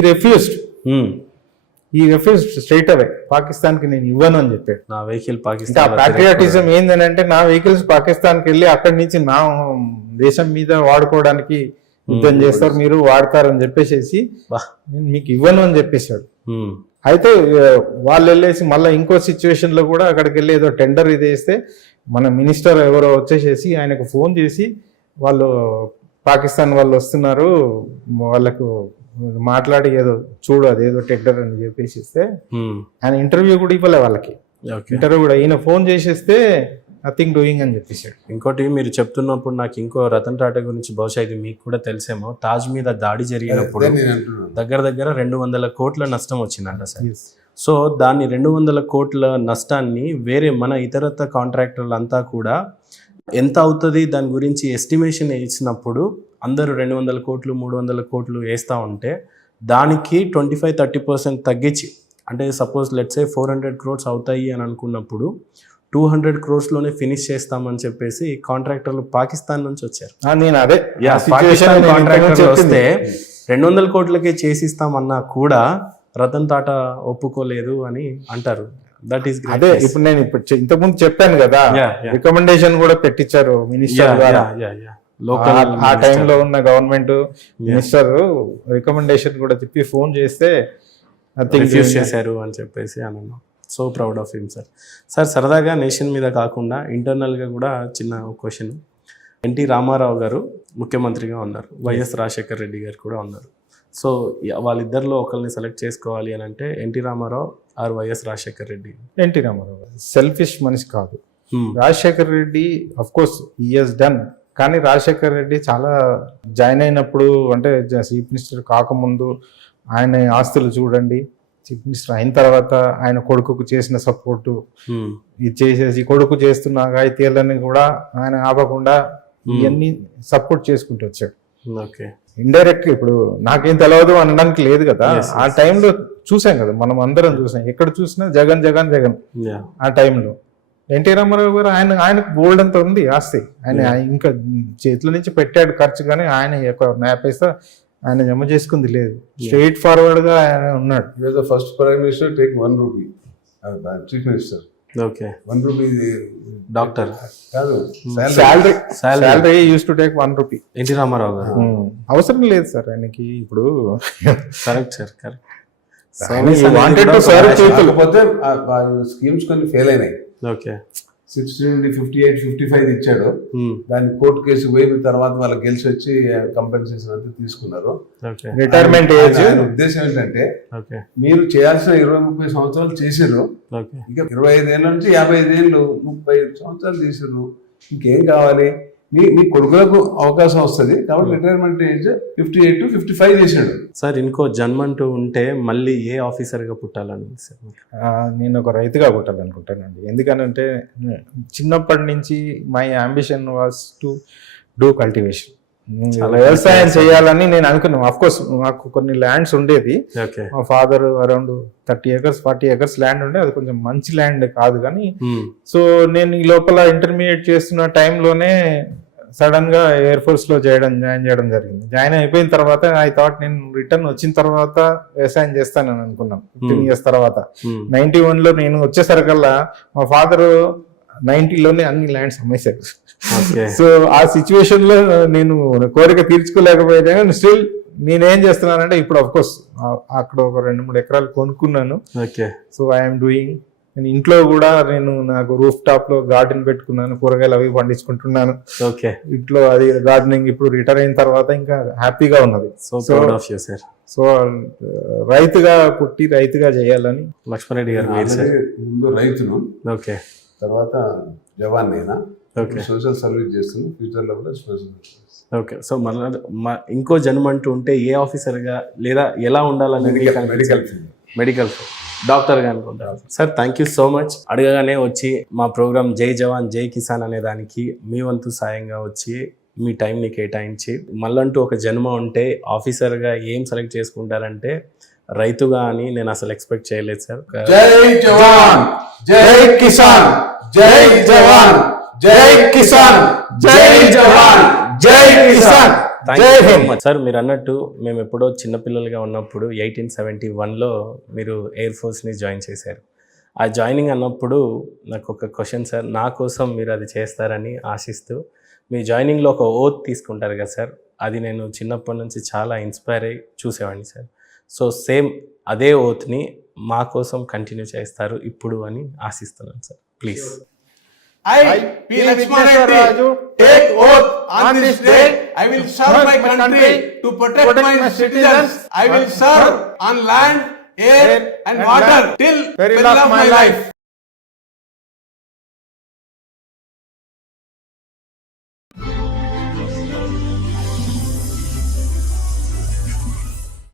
రెఫ్యూజ్డ్ స్ట్రైట్ అవే పాకిస్తాన్ కి నేను ఇవ్వను అని చెప్పాడు. నా వెహికల్ ఆ పాకిస్తాన్ ప్యాట్రియాటిజం ఏంటంటే నా వెహికల్స్ పాకిస్తాన్ కి వెళ్ళి అక్కడి నుంచి నా దేశం మీద వాడుకోవడానికి యుద్ధం చేస్తారు, మీరు వాడతారని చెప్పేసి నేను మీకు ఇవ్వను అని చెప్పేశాడు. అయితే వాళ్ళు వెళ్ళేసి మళ్ళీ ఇంకో సిచ్యువేషన్ లో కూడా అక్కడికి వెళ్ళి ఏదో టెండర్ ఇది వేస్తే మన మినిస్టర్ ఎవరో వచ్చేసేసి ఆయనకు ఫోన్ చేసి వాళ్ళు పాకిస్తాన్ వాళ్ళు వస్తున్నారు, వాళ్ళకు మాట్లాడి ఏదో చూడు అదేదో టెండర్ అని చెప్పేసి ఇస్తే ఆయన ఇంటర్వ్యూ కూడా ఇవ్వలే వాళ్ళకి. ఇంటర్వ్యూ కూడా ఈయన ఫోన్ చేసేస్తే నథింగ్ డూయింగ్ అని చెప్పేసాడు. ఇంకోటి మీరు చెప్తున్నప్పుడు నాకు ఇంకో రతన్ టాటా గురించి బహుశా ఇది మీకు కూడా తెలిసేమో, తాజ్ మీద దాడి జరిగినప్పుడు దగ్గర 200 కోట్ల నష్టం వచ్చిందంట సార్. సో దాన్ని 200 కోట్ల నష్టాన్ని వేరే మన ఇతరత్ర కాంట్రాక్టర్లు అంతా కూడా ఎంత అవుతుంది దాని గురించి ఎస్టిమేషన్ ఇచ్చినప్పుడు అందరూ 200 కోట్లు 300 కోట్లు వేస్తూ ఉంటే దానికి 25-30% తగ్గించి, అంటే సపోజ్ లెట్స్ సే 400 crores అవుతాయి అని అనుకున్నప్పుడు 200 crores-లోనే ఫినిష్ చేస్తామని చెప్పేసి కాంట్రాక్టర్లు పాకిస్తాన్ నుంచి వచ్చారు. నేను అదే పాకిస్తాన్ కాంట్రాక్టర్లు వస్తే 200 కోట్లకే చేసిస్తామన్నా కూడా రతన్ టాటా ఒప్పుకోలేదు అని అంటారు. దట్ ఈస్ అదే ఇప్పుడు నేను ఇంతకుముందు చెప్పాను కదా, రికమెండేషన్ కూడా పెట్టించారు మినిస్టర్ ద్వారా. ఆ టైంలో ఉన్న గవర్నమెంట్ మినిస్టర్ రికమెండేషన్ కూడా చెప్పి ఫోన్ చేస్తే రిఫ్యూజ్ చేశారు అని చెప్పేసి అన్నాను. So proud of him sir. Sir సరదాగా నేషన్ మీద కాకుండా ఇంటర్నల్గా కూడా చిన్న క్వశ్చన్. ఎన్టీ రామారావు గారు ముఖ్యమంత్రిగా ఉన్నారు, వైఎస్ రాజశేఖర్ రెడ్డి గారు కూడా ఉన్నారు. సో వాళ్ళిద్దరిలో ఒకరిని సెలెక్ట్ చేసుకోవాలి అని అంటే NT Ramarao are YS Rajasekhar Reddy? NT Ramarao selfish మనిషి కాదు. Rajasekhar Reddy of course he has done, కానీ రాజశేఖర్ రెడ్డి చాలా జాయిన్ అయినప్పుడు అంటే చీఫ్ మినిస్టర్ కాకముందు ఆయన ఆస్తులు చూడండి, చీఫ్ మినిస్టర్ అయిన తర్వాత ఆయన కొడుకుకు చేసిన సపోర్టు ఇది చేసేసి కొడుకు చేస్తున్న అఘాయితీయాలని కూడా ఆయన ఆపకుండా ఇవన్నీ సపోర్ట్ చేసుకుంటూ వచ్చాడు. ఓకే, ఇండైరెక్ట్ ఇప్పుడు నాకేం తెలియదు అనడానికి లేదు కదా. ఆ టైంలో చూసాం కదా, మనం అందరం చూసాం, ఎక్కడ చూసినా జగన్ జగన్ జగన్. ఆ టైంలో ఎన్టీ రామారావు గారు ఆయనకు బోల్డ్ అంత ఉంది ఆస్తి, ఆయన ఇంకా చేతుల నుంచి పెట్టాడు ఖర్చు, కానీ ఆయన నయా పైసా ఆయన జమ చేసుకుంది లేదు. స్ట్రైట్ ఫార్వర్డ్ గా ఆయన ఉన్నాడు. First prime minister take 1 rupee, chief minister. Okay, 1 rupee doctor కాదు, salary use to take 1 rupee. NT Rama Rao garu అవసరం లేదు సార్ ఆయనకి ఇప్పుడు. Correct sir, correct. స్కీమ్స్ కొన్ని ఫెయిల్ అయినాయి. ఓకే, 60 నుండి 58, 55 ఇచ్చాడు. దాన్ని కోర్టు కేసు పోయిన తర్వాత వాళ్ళు గెలిచి వచ్చి కంపెన్సేషన్ అంతా తీసుకున్నారు. రిటైర్మెంట్ ఏజ్ ఆయన ఉద్దేశం ఏంటంటే మీరు చేయాల్సిన 20-30 సంవత్సరాలు చేసిర్రు, ఇక 25 ఏళ్ళ నుంచి 55 ఏళ్ళు 30 సంవత్సరాలు చేసిర్రు, ఇంకేం కావాలి, మీ కొడుకులకు అవకాశం వస్తుంది కాబట్టి రిటైర్మెంట్ ఏజ్ 58 to 55 చేశాడు. సార్ ఇంకో జన్మ అంటూ ఉంటే మళ్ళీ ఏ ఆఫీసర్గా పుట్టాలని సార్? నేను ఒక రైతుగా పుట్టాలనుకుంటానండి. ఎందుకనంటే చిన్నప్పటి నుంచి my ambition was to do cultivation. వ్యవసాయం చేయాలని నేను అనుకున్నాను. అఫ్ కోర్స్ నాకు కొన్ని ల్యాండ్స్ ఉండేది. మా father around 30 acres 40 acres land ఉండే, అది కొంచెం మంచి ల్యాండ్ కాదు కానీ. సో నేను ఈ లోపల ఇంటర్మీడియట్ చేస్తున్న టైంలోనే సడన్ గా ఎయిర్ ఫోర్స్ లో జాయిన్ చేయడం జరిగింది. జాయిన్ అయిపోయిన తర్వాత ఐ థాట్ నేను రిటర్న్ వచ్చిన తర్వాత వ్యవసాయం చేస్తానని అనుకున్నాను. 15 years తర్వాత 91 లో నేను వచ్చేసరికల్లా మా ఫాదర్ 90లోనే అన్ని ల్యాండ్స్ అమ్మేశారు. సో ఆ సిచ్యువేషన్ లో నేను కోరిక తీర్చుకోలేకపోయినా స్టిల్ నేనేం చేస్తున్నానంటే ఇప్పుడు అఫ్ కోర్స్ అక్కడ ఒక 2-3 ఎకరాలు కొనుక్కున్నాను. So I'm doing. నేను ఇంట్లో కూడా నాకు రూఫ్ టాప్ లో గార్డెన్ పెట్టుకున్నాను, కూరగాయలు అవి పండించుకుంటున్నాను. ఇంట్లో అది గార్డెనింగ్ ఇప్పుడు రిటైర్ అయిన తర్వాత ఇంకా హ్యాపీగా ఉన్నది. సో రైతుగా పుట్టి రైతుగా చేయాలని. లక్ష్మణ్ రెడ్డి గారు ముందు రైతును, తర్వాత జవాన్ అయినా, సోషల్ సర్వీస్ చేస్తున్నాను, ఫ్యూచర్ లో కూడా సోషల్ సర్వీస్. ఓకే. సో ఇంకో జన్మ అంటూ ఉంటే ఏ ఆఫీసర్గా లేదా ఎలా ఉండాలని? మెడికల్ డాక్టర్గా అనుకుంటారు. Sir thank you so much. అడగగానే వచ్చి మా ప్రోగ్రామ్ జై జవాన్ జై కిసాన్ అనే దానికి మీ వంతు సాయంగా వచ్చి మీ టైంని కేటాయించి మళ్ళంటూ ఒక జన్మ ఉంటే ఆఫీసర్గా ఏం సెలెక్ట్ చేసుకుంటారంటే రైతుగా అని నేను అసలు ఎక్స్పెక్ట్ చేయలేదు సార్. జై జవాన్ జై కిసాన్, జై జవాన్ జై కిసాన్, జై జవాన్ జై కిసాన్. సార్ మీరు అన్నట్టు మేము ఎప్పుడో చిన్నపిల్లలుగా ఉన్నప్పుడు 1871లో మీరు ఎయిర్ ఫోర్స్ని జాయిన్ చేశారు. ఆ జాయినింగ్ అన్నప్పుడు నాకు ఒక క్వశ్చన్ సార్, నా కోసం మీరు అది చేస్తారని ఆశిస్తూ మీ జాయినింగ్లో ఒక ఓత్ తీసుకుంటారు కదా సార్, అది నేను చిన్నప్పటి నుంచి చాలా ఇన్స్పైర్ అయ్యి చూసేవాడిని సార్. సో సేమ్ అదే ఓత్ని మా కోసం కంటిన్యూ చేస్తారు ఇప్పుడు అని ఆశిస్తున్నాను sir. Please. I, P. Lakshman Reddy, take oath on this day. I will serve my country to protect my citizens. I will serve on land, air and water till the end of my life.